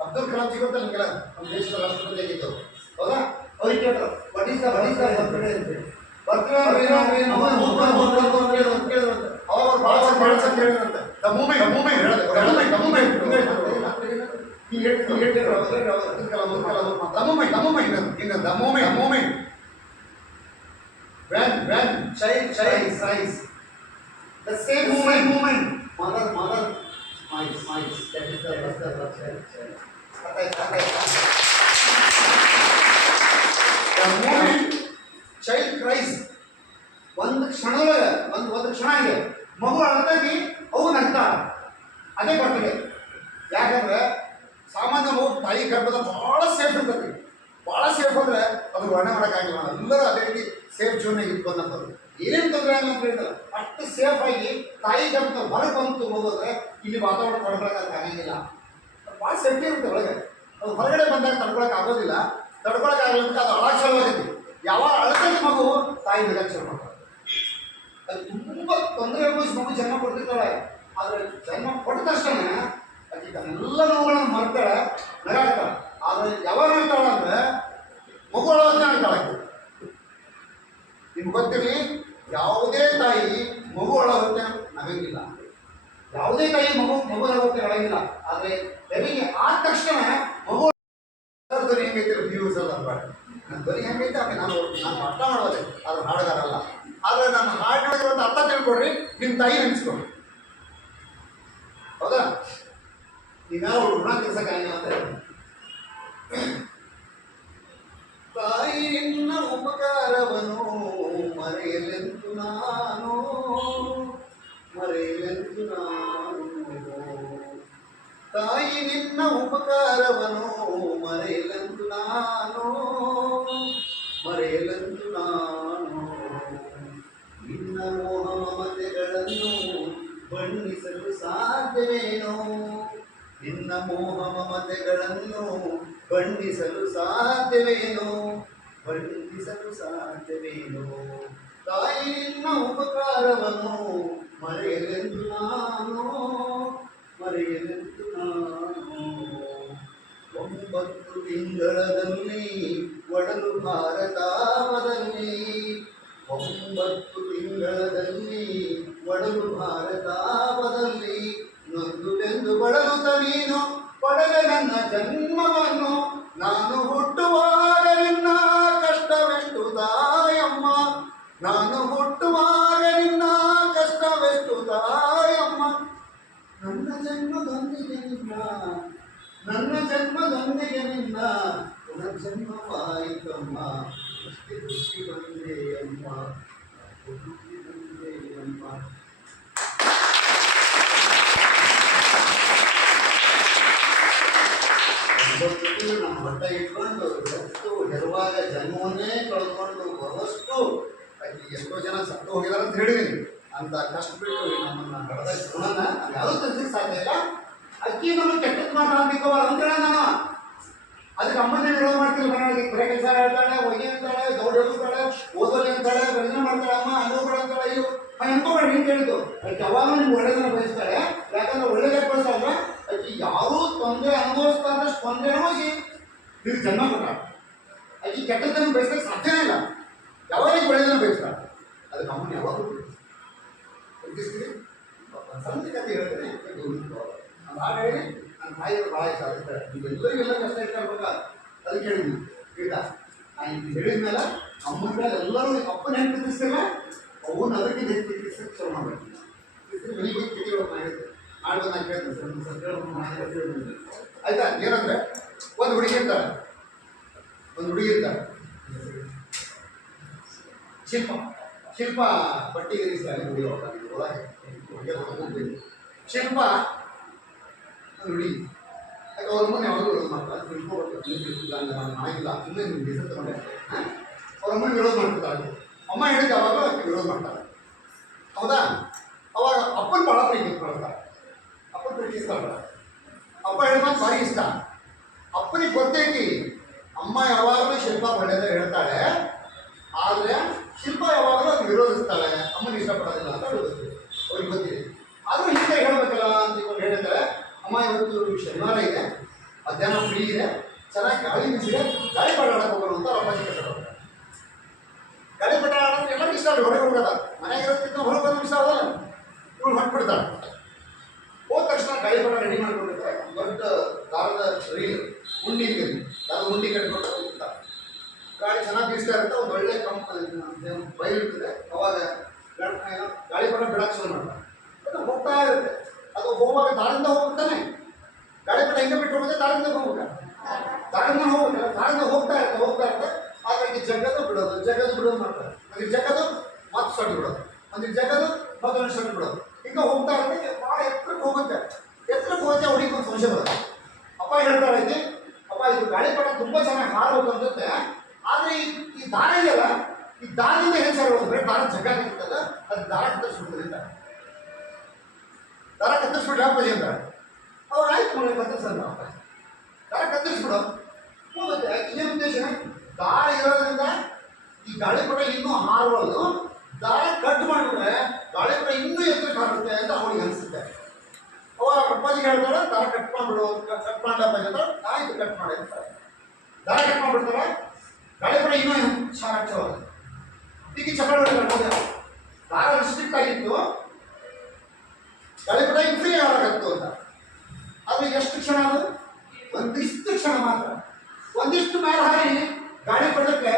ಅಬ್ದುಲ್ ಕಲಾಂ ಜಿ ಗೊತ್ತಲ್ಲ ನಿಮಗೆಲ್ಲ, ನಮ್ಮ ದೇಶದ ರಾಷ್ಟ್ರಪತಿ ಆಗಿದ್ದವರು. ಹೌದಾ? ಅವ್ರಿಗೆ ಕೇಳಿದ್ರು ವಾಟ್ ಈಸ್ ದ ಬರ್ತ್ಡೇ ಅಂತ. ಬರ್ತ್ಡೇ ಅವಾಗ ಭಾಳ ಅಂತ ಹೇಳಿದ್ರಂತೆ. The moment when child cries, the same moment mother smiles. That is the child. The moment child cries, ಒಂದು ಕ್ಷಣದೊಳಗೆ ಒಂದು ಕ್ಷಣ ಇದೆ, ಮಗು ಅಳತಾಗಿ ಅವು ನಗ್ತಾರ. ಅದೇ ಬರ್ತದೆ. ಯಾಕಂದ್ರೆ ಸಾಮಾನ್ಯ ಮಗು ತಾಯಿ ಗರ್ಭದ ಭಾಳ ಸೇಫ್ ಇರ್ತದೆ. ಭಾಳ ಸೇಫ್ ಅಂದ್ರೆ ಅದು ವರ್ಣೆ ಮಾಡೋಕ್ಕಾಗಿಲ್ಲ. ಎಲ್ಲರೂ ಅದೇ ರೀತಿ ಸೇಫ್ ಜೋನ್ನಾಗಿ ಇಟ್ಕೊಂಡಂಥದ್ದು, ಏನೇನು ತೊಂದರೆ ಆಗಲ್ಲ ಅಂತ ಹೇಳ್ತಾರೆ. ಅಷ್ಟು ಸೇಫ್ ಆಗಿ ತಾಯಿ ಗರ್ಭದ ಹೊರಗೆ ಬಂತು ಹೋಗೋದ್ರೆ ಇಲ್ಲಿ ವಾತಾವರಣ ತಡ್ಕೊಳಕ್ಕೆ ಆಗಂಗಿಲ್ಲ. ಭಾಳ ಸೇಫ್ಟಿ ಇರುತ್ತೆ ಒಳಗೆ. ಅದು ಹೊರಗಡೆ ಬಂದಾಗ ತಡ್ಕೊಳಕ್ಕೆ ಆಗೋದಿಲ್ಲ. ತಡ್ಕೊಳಕ್ಕಾಗಲ್ಲ ಅಂತ ಅದು ಅಳಕ್ಕೆ ಚಾಲು ಆಗೈತಿ. ಯಾವಾಗ ಅಳತೈತಿ ಮಗು ತಾಯಿ ನಗಕ್ಕೆ ಚಾಲು ಮಾಡ್ತಾರೆ. ಅದು ತುಂಬ ತೊಂದರೆ ಅನುಭವಿಸಿ ಮಗು ಜನ್ಮ ಕೊಡ್ತಿರ್ತಾಳೆ. ಆದರೆ ಜನ್ಮ ಕೊಟ್ಟ ತಕ್ಷಣ ಆಕೆ ತನ್ನೆಲ್ಲ ನೋವುಗಳನ್ನು ಮರ್ತಾಳೆ, ನಗಾಡ್ತಾಳೆ. ಆದರೆ ಯಾವಾಗ ನಗ್ತಾಳೆ ಅಂದರೆ ಮಗು ಅಳವತ್ತೆ ನಗ್ತಾಳೆ. ನಿಮ್ಗೆ ಗೊತ್ತಿರಲಿ, ಯಾವುದೇ ತಾಯಿ ಮಗು ಅಳವತ್ತೆ ನಗಂಗಿಲ್ಲ. ಯಾವುದೇ ತಾಯಿ ಮಗು ನಗವತ್ತೆ ಅಳಂಗಿಲ್ಲ. ಆದರೆ ಬೆಳಿಗ್ಗೆ ಆದ ತಕ್ಷಣ ಮಗು ಧ್ವನಿ ಹೆಂಗೈತಿಲ್ಲ ವ್ಯೂಸ್ ಎಲ್ಲ ಅನ್ಬಾರ್ದು. ನನ್ನ ಧ್ವನಿ ಹೆಂಗೈತೆ ಆಮೇಲೆ ನಾನು ಅರ್ಥ ಮಾಡೋದೆ, ಅದು ಹಾಡುಗಾರಲ್ಲ. ಆದರೆ ನಾನು ಹಾಡಿನೊಳಗೆ ಒಂದು ಅರ್ಥ ತಿಳ್ಕೊಡ್ರಿ, ನಿಮ್ಮ ತಾಯಿ ನೆನೆಸ್ಕೊಡ್ರಿ. ಹೌದಾ? ನೀವ್ಯಾವ ಋಣ ತೀರ್ಸಕ್ಕಾಗಿಲ್ಲ ಅಂತ ಹೇಳಿ, ತಾಯಿ ನಿನ್ನ ಉಪಕಾರವನ್ನು ಮರೆಯಲೆಂದು ನಾನು ತಾಯಿ ನಿನ್ನ ಉಪಕಾರವನ್ನು ಮರೆಯಲೆಂದು ನಾನು ನಿನ್ನ ಮೋಹ ಮಮತೆಗಳನ್ನು ಬಣ್ಣಿಸಲು ಸಾಧ್ಯವೇನೋ, ನಿನ್ನ ಮೋಹ ಮಮತೆಗಳನ್ನು ಬಣ್ಣಿಸಲು ಸಾಧ್ಯವೇನೋ ತಾಯಿ ನಿನ್ನ ಉಪಕಾರವನ್ನು ಮರೆಯಲೆಂದು ನಾನು 9 ತಿಂಗಳಲ್ಲಿ ಒಡಲು ಭಾರತಾವದಲ್ಲಿ 9 ತಿಂಗಳಲ್ಲಿ ಒಡಲು ಭಾರತಾವದಲ್ಲಿ ನೊಂದು ಬೆಂದು ಬಳಲುತ್ತ ನೀನು ಪಡೆದ ನನ್ನ ಜನ್ಮವನ್ನು ನಾನು ಹುಟ್ಟುವಾಗ ನಿನ್ನ ಕಷ್ಟವೆಷ್ಟು ತಾಯಮ್ಮ, ನಾನು ಹುಟ್ಟುವಾಗ ನಿನ್ನ ಕಷ್ಟವೆಷ್ಟು ತಾಯಮ್ಮ. ನನ್ನ ಜನ್ಮದೊಂದಿಗೆ ನಿನ್ನ ಪುನರ್ಜನ್ಮವಾಯಿತಮ್ಮ, ಖುಷಿ ಬಂದೆ ಅಮ್ಮ. ನಮ್ಮ ಬಟ್ಟ ಇಟ್ಕೊಂಡು ಎಷ್ಟು ಹೆರುವಾಗ ಜನ್ಮವನ್ನೇ ಕಳೆದುಕೊಂಡು ಬರುವಷ್ಟು ಎಷ್ಟೋ ಜನ ಸತ್ತು ಹೋಗಿದಾರೆ ಅಂತ ಹೇಳಿದೀನಿ. ಅಂತ ಕಷ್ಟ ಬಿಟ್ಟು ನಮ್ಮನ್ನ ಬೆಳೆದ ಗುಣನ ಯಾರೂ ತಿಳಿಸಕ್ಕೆ ಸಾಧ್ಯ ಇಲ್ಲ. ಅಕ್ಕಿ ನಮಗೆ ಕೆಟ್ಟದ್ದು ಮಾತಾಡ್ಬೇಕು ಅಂತೇಳ ನಾನು ಅದಕ್ಕೆ ಅಮ್ಮನೇ ವಿರೋಧ ಮಾಡ್ತಿಲ್ಲ. ಮನೆಯೊಳಗೆ ಬರೇ ಕೆಲಸ ಹೇಳ್ತಾಳೆ, ಹೊಗೆ ಅಂತಾಳೆ, ದೌಡ್ ಎಳಿಸ್ತಾಳೆ, ಓದೋಲಿ ಅಂತಾಳೆ, ಬೆಳೆದ ಮಾಡ್ತಾಳೆ, ಅಮ್ಮ ಅನುಭವ ಅಂತಾಳೆ. ಇವು ಅನ್ಕೋಬೇಡಿ, ಹಿಂಗೆ ಹೇಳಿದ್ದು ಅದಕ್ಕೆ ಯಾವಾಗ ನಿಮ್ಗೆ ಒಳ್ಳೇದನ್ನ ಬಯಸ್ತಾಳೆ. ಯಾಕಂದ್ರೆ ಒಳ್ಳೇದೇ ಬಯಸ್ತಾಳೆ. ಅದಕ್ಕೆ ಯಾರೂ ತೊಂದರೆ ಅನುಭವಿಸ್ತಾ ಇದ್ದಷ್ಟು ತೊಂದರೆ ಅನುಭವಿಸಿ ನೀವು ಜನ್ಮ ಕೊಟ್ಟ. ಅದಕ್ಕೆ ಕೆಟ್ಟದ್ದನ್ನು ಬಯಸಕ್ಕೆ ಸಾಧ್ಯನೇ ಇಲ್ಲ. ಯಾವಾಗ ಒಳ್ಳೇದನ್ನ ಬಯಸ್ತಾಳೆ. ಅದಕ್ಕೆ ಅಮ್ಮನ ಯಾವಾಗಲೂ ಪ್ರೀತಿಸ್ತೀವಿ. ಸಣ್ಣ ಕತೆ ಹೇಳ್ತೇನೆ, ನಾನು ಹಾಡು ಹೇಳಿ ನನ್ನ ತಾಯಿಯವರು ಭಾಳ ಇಷ್ಟ ಆಗುತ್ತೆ. ನೀವೆಲ್ಲರಿಗೆಲ್ಲ ಕಷ್ಟ ಇಷ್ಟ ಆಗ್ಬೇಕಾ ಅದಕ್ಕೆ ಹೇಳಿದ್ವಿ. ಈಗ ನಾನು ಇದು ಹೇಳಿದ ಮೇಲೆ ಅಮ್ಮನ ಮೇಲೆ ಎಲ್ಲರೂ ಅಪ್ಪನ ಹೆಂಗೆ ಪ್ರೀತಿಸ್ತಿಲ್ಲ ಅವನ್ನ ಅದಕ್ಕೆ ಹೆಚ್ಚು ಪ್ರೀತಿಸಕ್ಕೆ ಶುರು ಮಾಡಬೇಕು. ಮನೆಗೆ ಹೋಗಿ ಕಿಟಿ ಒಳಗೆ ಮಾಡಿದ್ದೆ ಆಡ್ಬೋದು. ನಾನು ಕೇಳ್ತೇನೆ ಆಯ್ತಾ. ಏನಂದ್ರೆ ಒಂದು ಹುಡುಗಿ ಇರ್ತಾಳೆ, ಶಿಲ್ಪ ಬಟ್ಟೆ ಇರಿಸ್ತಾಳೆ ಒಳಗೆ. ಶಿಲ್ಪ ಹುಡುಗಿ ಯಾಕೆ ಅವ್ರ ಅಮ್ಮನ ಯಾವಾಗಲೂ ವಿರೋಧ ಮಾಡ್ತಾರೆ. ಅದು ತಿಳ್ಕೊಬೇಕು, ನಾನು ಆಗಿಲ್ಲ, ಇನ್ನೇ ನಿಮ್ಮ ಹೆಸರು ತಗೊಂಡೆ ಅವ್ರ ಅಮ್ಮನ ವಿರೋಧ ಮಾಡ್ತಿರ್ತಾಳೆ. ಅಮ್ಮ ಹೇಳಿದ ಅವಾಗ ಆಕೆ ವಿರೋಧ ಮಾಡ್ತಾರೆ. ಹೌದಾ? ಅವಾಗ ಅಪ್ಪನ ಭಾಳ ಪ್ರೀತಿಸ್ಕೊಳ್ತಾರೆ, ಅಪ್ಪನ ಪ್ರೀತಿಸ್ಕೊಳ್ತಾರೆ. ಅಪ್ಪ ಹೇಳಿದ ಭಾರಿ ಇಷ್ಟ. ಅಪ್ಪನಿಗೆ ಗೊತ್ತೈತಿ ಅಮ್ಮ ಯಾವಾಗಲೂ ಶಿಲ್ಪ ಒಳ್ಳೆಯದೇ ಹೇಳ್ತಾಳೆ, ಆದರೆ ಶಿಲ್ಪ ಯಾವಾಗಲೂ ಅದು ವಿರೋಧಿಸ್ತಾಳೆ, ಅಮ್ಮನಿಗೆ ಇಷ್ಟಪಡೋದಿಲ್ಲ ಅಂತ ಗೊತ್ತಿದೆ, ಅವ್ರಿಗೆ ಗೊತ್ತಿದೆ. ಆದರೂ ಹಿಂದೆ ಹೇಳಬೇಕಲ್ಲ ಅಂತ ಇವಾಗ ಹೇಳಿದ್ರೆ, ಅಮ್ಮ ಇವತ್ತು ಶನಿವಾರ ಇದೆ, ಮಧ್ಯಾಹ್ನ ಫ್ರೀ ಇದೆ, ಚೆನ್ನಾಗಿ ಗಾಳಿ ಬೀಸಿದೆ, ಗಾಳಿಪಟ ಆಡಕ್ಕೆ ಹೋಗೋಣ ಅಂತ ಅವ್ರ ಅಪ್ಪಾಜಿ ಕಷ್ಟ ಹೋಗ್ತಾರೆ. ಗಾಳಿಪಟ ಆಡೋದು ಎಲ್ಲರಿಗೂ ಇಷ್ಟ, ಹೊರಗೆ ಹೋಗೋದ, ಮನೆಗೆ ಇರೋದಕ್ಕಿಂತ ಹೊರಗೆ ಹೋಗೋದು ಇಷ್ಟ ಆಗೋಲ್ಲ. ಇವಳು ಹೊಂಟ್ಬಿಡ್ತಾಳೆ. ಹೋದ ತಕ್ಷಣ ಗಾಳಿಪಟ ರೆಡಿ ಮಾಡ್ಕೊಂಡಿರ್ತಾರೆ, ದೊಡ್ಡ ದಾರದ ರೀಲ್ ಉಂಡಿ ದಾರದ ಉಂಡಿ ಕಟ್ಕೊಂಡು ಹೋಗ್ತಾರೆ. ಗಾಳಿ ಚೆನ್ನಾಗಿ ಬೀಸ್ತಾ ಇರುತ್ತೆ, ಒಂದು ಒಳ್ಳೆ ಬಯಲು ಇರ್ತದೆ. ಅವಾಗ ಗಾಳಿಪಟ ಬಿಡಕ್ಕೆ ಶುರು ಮಾಡ್ತಾರೆ. ಅದು ಹೋಗ್ತಾ ಇರುತ್ತೆ. ಅದು ಹೋಗುವಾಗ ದಾರಿಂದ ಹೋಗ್ತಾನೆ, ಗಾಳಿಪಟ ಹೆಂಗೆ ಬಿಟ್ಟು ಹೋಗುತ್ತೆ, ದಾರಿಂದ ಹೋಗ್ಬೇಕು, ದಾರಿಂದ ಹೋಗ್ಬೇಕಲ್ಲ, ದಾರಿಂದ ಹೋಗ್ತಾ ಇರುತ್ತೆ. ಹಾಗಾಗಿ ಜಗ್ಗದು ಬಿಡೋದು ಮಾಡ್ತಾರೆ. ಅದ್ರ ಜಗ್ಗದು ಮತ್ತೆ ಸೊಟ್ಟು ಬಿಡೋದು, ಅದ್ರ ಜಗ್ಗದು ಮತ್ತೊಂದು ಸೊಟ್ಟು ಬಿಡೋದು. ಹಿಂಗೆ ಹೋಗ್ತಾ ಇರುತ್ತೆ. ಭಾಳ ಎತ್ತರಕ್ಕೆ ಹೋಗುತ್ತೆ ಅವ್ರಿಗೆ ಒಂದು ಸಂಶಯ ಬರುತ್ತೆ. ಅಪ್ಪ ಹೇಳ್ತಾ ಇದ್ದೆ, ಅಪ್ಪ ಇದು ಗಾಳಿಪಟ ತುಂಬ ಚೆನ್ನಾಗಿ ಹಾರಬೇಕು ಅನ್ಸುತ್ತೆ, ಆದರೆ ಈ ದಾರ ಇದೆಯಲ್ಲ, ಈ ದಾರದಿಂದ ಏನು ಸರ್ ಹೋದ್ರೆ ದಾರ ಜಗ್ಗಾಗಿರ್ತಲ್ಲ, ಅದು ದಾರ ಕತ್ತರಿಸ್ಬಿಡ್ತದೆ. ದಾರ ಕತ್ತರಿಸ್ಬಿಟ್ರೆ ಅಪ್ಪಾಜಿ ಅಂತಾರೆ. ಅವ್ರು ಆಯ್ತು ಮನೆ ಕತ್ತರಿಸಲ್ಲ, ದಾರ ಕತ್ತರಿಸ್ಬಿಡೋ ಹೋಗುತ್ತೆ. ಆ್ಯಕ್ಚುಲಿ ಉದ್ದೇಶ ದಾರ ಇರೋದ್ರಿಂದ ಈ ಗಾಳಿಪಟ ಇನ್ನೂ ಹಾರಬಾರ್ದು, ದಾರ ಕಟ್ ಮಾಡಿದ್ರೆ ಗಾಳಿಪಟ ಇನ್ನೂ ಎತ್ತರಕ್ಕೆ ಹಾರುತ್ತೆ ಅಂತ ಅವಳಿಗೆ ಅನಿಸುತ್ತೆ. ಅವಾಗ ಅಪ್ಪಾಜಿ ಹೇಳ್ತಾರೆ, ದಾರ ಕಟ್ ಮಾಡಿಬಿಡು, ಕಟ್ ಮಾಡಪ್ಪಾಜಿ ಅಂತ. ಆಯ್ತು ಕಟ್ ಮಾಡಿ ಅಂತಾರೆ. ದಾರ ಕಟ್ ಮಾಡಿಬಿಡ್ತಾರೆ, ಗಾಳಿಪಟ ಇನ್ನೂ ಚೆನ್ನಾಗಿ ಈಗ ಚಪ್ಪಾಳೆ ಹೊಡಿತಾರೆ. ದಾರ ರಿಸ್ಟ್ರಿಕ್ಟ್ ಆಗಿತ್ತು, ಗಾಳಿಪಟ ಈಗ ಫ್ರೀ ಆಗತ್ತು ಅಂತ. ಅದು ಎಷ್ಟು ಕ್ಷಣ? ಅದು ಒಂದಿಷ್ಟು ಕ್ಷಣ ಮಾತ್ರ. ಒಂದಿಷ್ಟು ಮೇಲೆ ಹಾರಿ ಗಾಳಿಪಟಕ್ಕೆ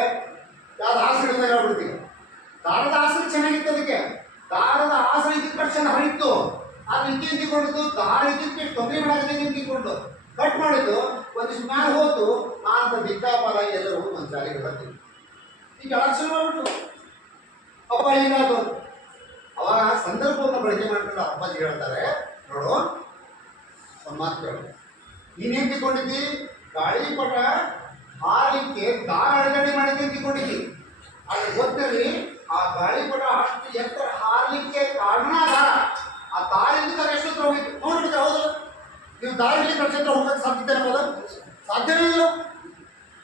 ಯಾವ್ದು ಆಸನ ಹೇಳ್ಬಿಡ್ತೀವಿ. ದಾರದ ಆಸನ ಚೆನ್ನಾಗಿತ್ತು, ಅದಕ್ಕೆ ದಾರದ ಆಸನ ಇದ್ದ ತಕ್ಷಣ ಹರಿತ್ತು. ಅದು ನಿಂತಿಕೊಂಡಿದ್ದು ದಾರ ಇದ್ದಕ್ಕೆ ತೊಂದರೆ ಮಾಡಾಗಿದೆ ನಿಂತಿಕೊಂಡು ಕಟ್ ಮಾಡಿದ್ದು ಒಂದಿಷ್ಟು ಮ್ಯಾಲೆ ಹೋತು. ಆ ಅಂತ ದಿಕ್ಕಾಪಾಲ ಎಲ್ಲರೂ ಹೋಗಿ ಒಂದು ಜಾರಿಗೆ ಬರ್ತೀವಿ. ಈಗ ಅಲಕ್ಷಣ ಮಾಡ್ಬಿಟ್ಟು ಅಪ್ಪ ಹೀಗಾದ್ರು. ಅವಾಗ ಸಂದರ್ಭವನ್ನು ಬಳಕೆ ಮಾಡ್ಕೊಂಡು ಅಪ್ಪಾಜಿ ಹೇಳ್ತಾರೆ, ನೋಡು ಒಂದು ಮಾತು ಕೇಳು, ನೀನೇನು ತಿಳ್ಕೊಂಡಿದ್ದಿ? ಗಾಳಿಪಟ ಹಾರಲಿಕ್ಕೆ ದಾರ ಅಡಗಡೆ ಮಾಡಿದ್ದೆ ತಿಳ್ಕೊಂಡಿದ್ದಿ. ಅದು ಗೊತ್ತಲ್ಲಿ ಆ ಗಾಳಿಪಟ ಅಷ್ಟು ಎತ್ತರ ಹಾರಲಿಕ್ಕೆ ಕಾರಣ ದಾರ. ಆ ದಾರಿಂದ ಎಷ್ಟು ಹತ್ರ ಹೋಗಿತ್ತು ನೋಡ್ಬಿಟ್ಟಿದ್ರೆ ಹೌದು. ನೀವು ದಾರಿಯಲ್ಲಿ ನಕ್ಷತ್ರ ಹೋಗಕ್ಕೆ ಸಾಧ್ಯತೆ ಇರ್ಬೋದ? ಸಾಧ್ಯವೇ ಇಲ್ಲ.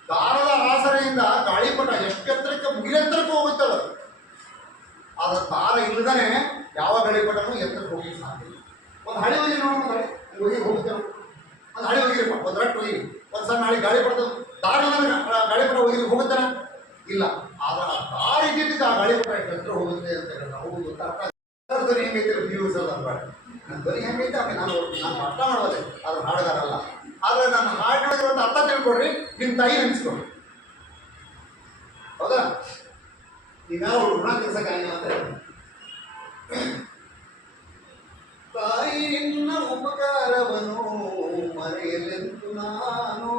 ದಾರದ ಆಸರೆಯಿಂದ ಗಾಳಿಪಟ ಎಷ್ಟು ಎತ್ತರಕ್ಕೆ ಮುಗಿಲೆತ್ತರಕ್ಕೆ ಹೋಗುತ್ತಲ್ಲ. ಆದ್ರೆ ದಾರ ಇಲ್ಲದೇ ಯಾವ ಗಾಳಿಪಟನೂ ಎತ್ತರಕ್ಕೆ ಹೋಗಿ ಸಾಧ್ಯ ಇಲ್ಲ. ಒಂದು ಹಳಿ ಹೋಗಿ ನೋಡೋಣ, ಹೋಗಿ ಹೋಗ್ತೇವೆ. ಒಂದು ಹಳಿ ಹೋಗಿರಪ್ಪ, ಒಂದು ರಟ್ಟು ಹೋಗಿ ಒಂದು ಸಣ್ಣ ಹಳಿ ಗಾಳಿಪಟ ದಾರ ಗಾಳಿಪಟ ಹೋಗಿ ಹೋಗುತ್ತಾನೆ ಇಲ್ಲ. ಆದ್ರೆ ಆ ದಾರ ಇದ್ದಿದ್ದು ಆ ಗಾಳಿಪಟ ಎಷ್ಟು ಎತ್ತರ ಹೋಗುತ್ತೆ ಅಂತ ಹೇಳಿದ್ರೆ ಹೌದು ಅಂತ ಅರ್ಥ. ಧ್ವನಿ ಹೆಂಗೈತೆ ವ್ಯೂಸ್ ಅಲ್ಲ ಅನ್ಬೇಡ, ನನ್ನ ಧ್ವನಿ ಹೆಂಗೈತೆ ಆಮೇಲೆ ನಾನು ಅರ್ಥ ಮಾಡೋದೆ, ಅದು ಹಾಡುಗಾರಲ್ಲ. ಆದರೆ ನಾನು ಹಾಡಿನೊಳಗೆ ಒಂದು ಅರ್ಥ ತಿಳ್ಕೊಡ್ರಿ, ನಿಮ್ಮ ತಾಯಿ ನೆನೆಸ್ಕೊಡ್ರಿ. ಹೌದಾ? ಈಗ ಋಣ ತೀರ್ಸಕ್ಕೆ ಅಂತ ತಾಯಿ ನಿನ್ನ ಉಪಕಾರವನ್ನು ಮರೆಯಲೆಂದು ನಾನು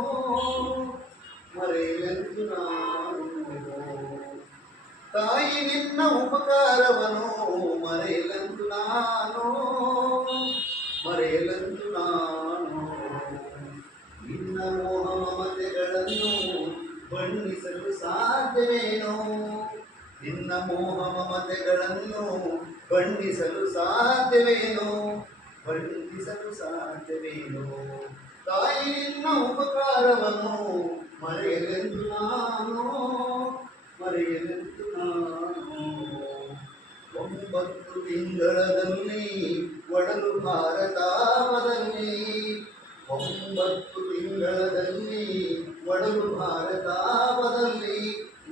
ತಾಯಿ ನಿನ್ನ ಉಪಕಾರವನ್ನು ಮರೆಯಲೆಂದು ನಾನು ನಿನ್ನ ಮೋಹ ಮಮತೆಗಳನ್ನು ಬಣ್ಣಿಸಲು ಸಾಧ್ಯವೇನೋ? ನಿನ್ನ ಮೋಹ ಮಮತೆಗಳನ್ನು ಬಣ್ಣಿಸಲು ಸಾಧ್ಯವೇನೋ? ತಾಯಿ ನಿನ್ನ ಉಪಕಾರವನ್ನು ಮರೆಯಲೆಂದು ನಾನು 9 ತಿಂಗಳಲ್ಲಿ ಒಡಲು ಭಾರತಾವದಲ್ಲಿ 9 ತಿಂಗಳಲ್ಲಿ ಒಡಲು ಭಾರತಾವದಲ್ಲಿ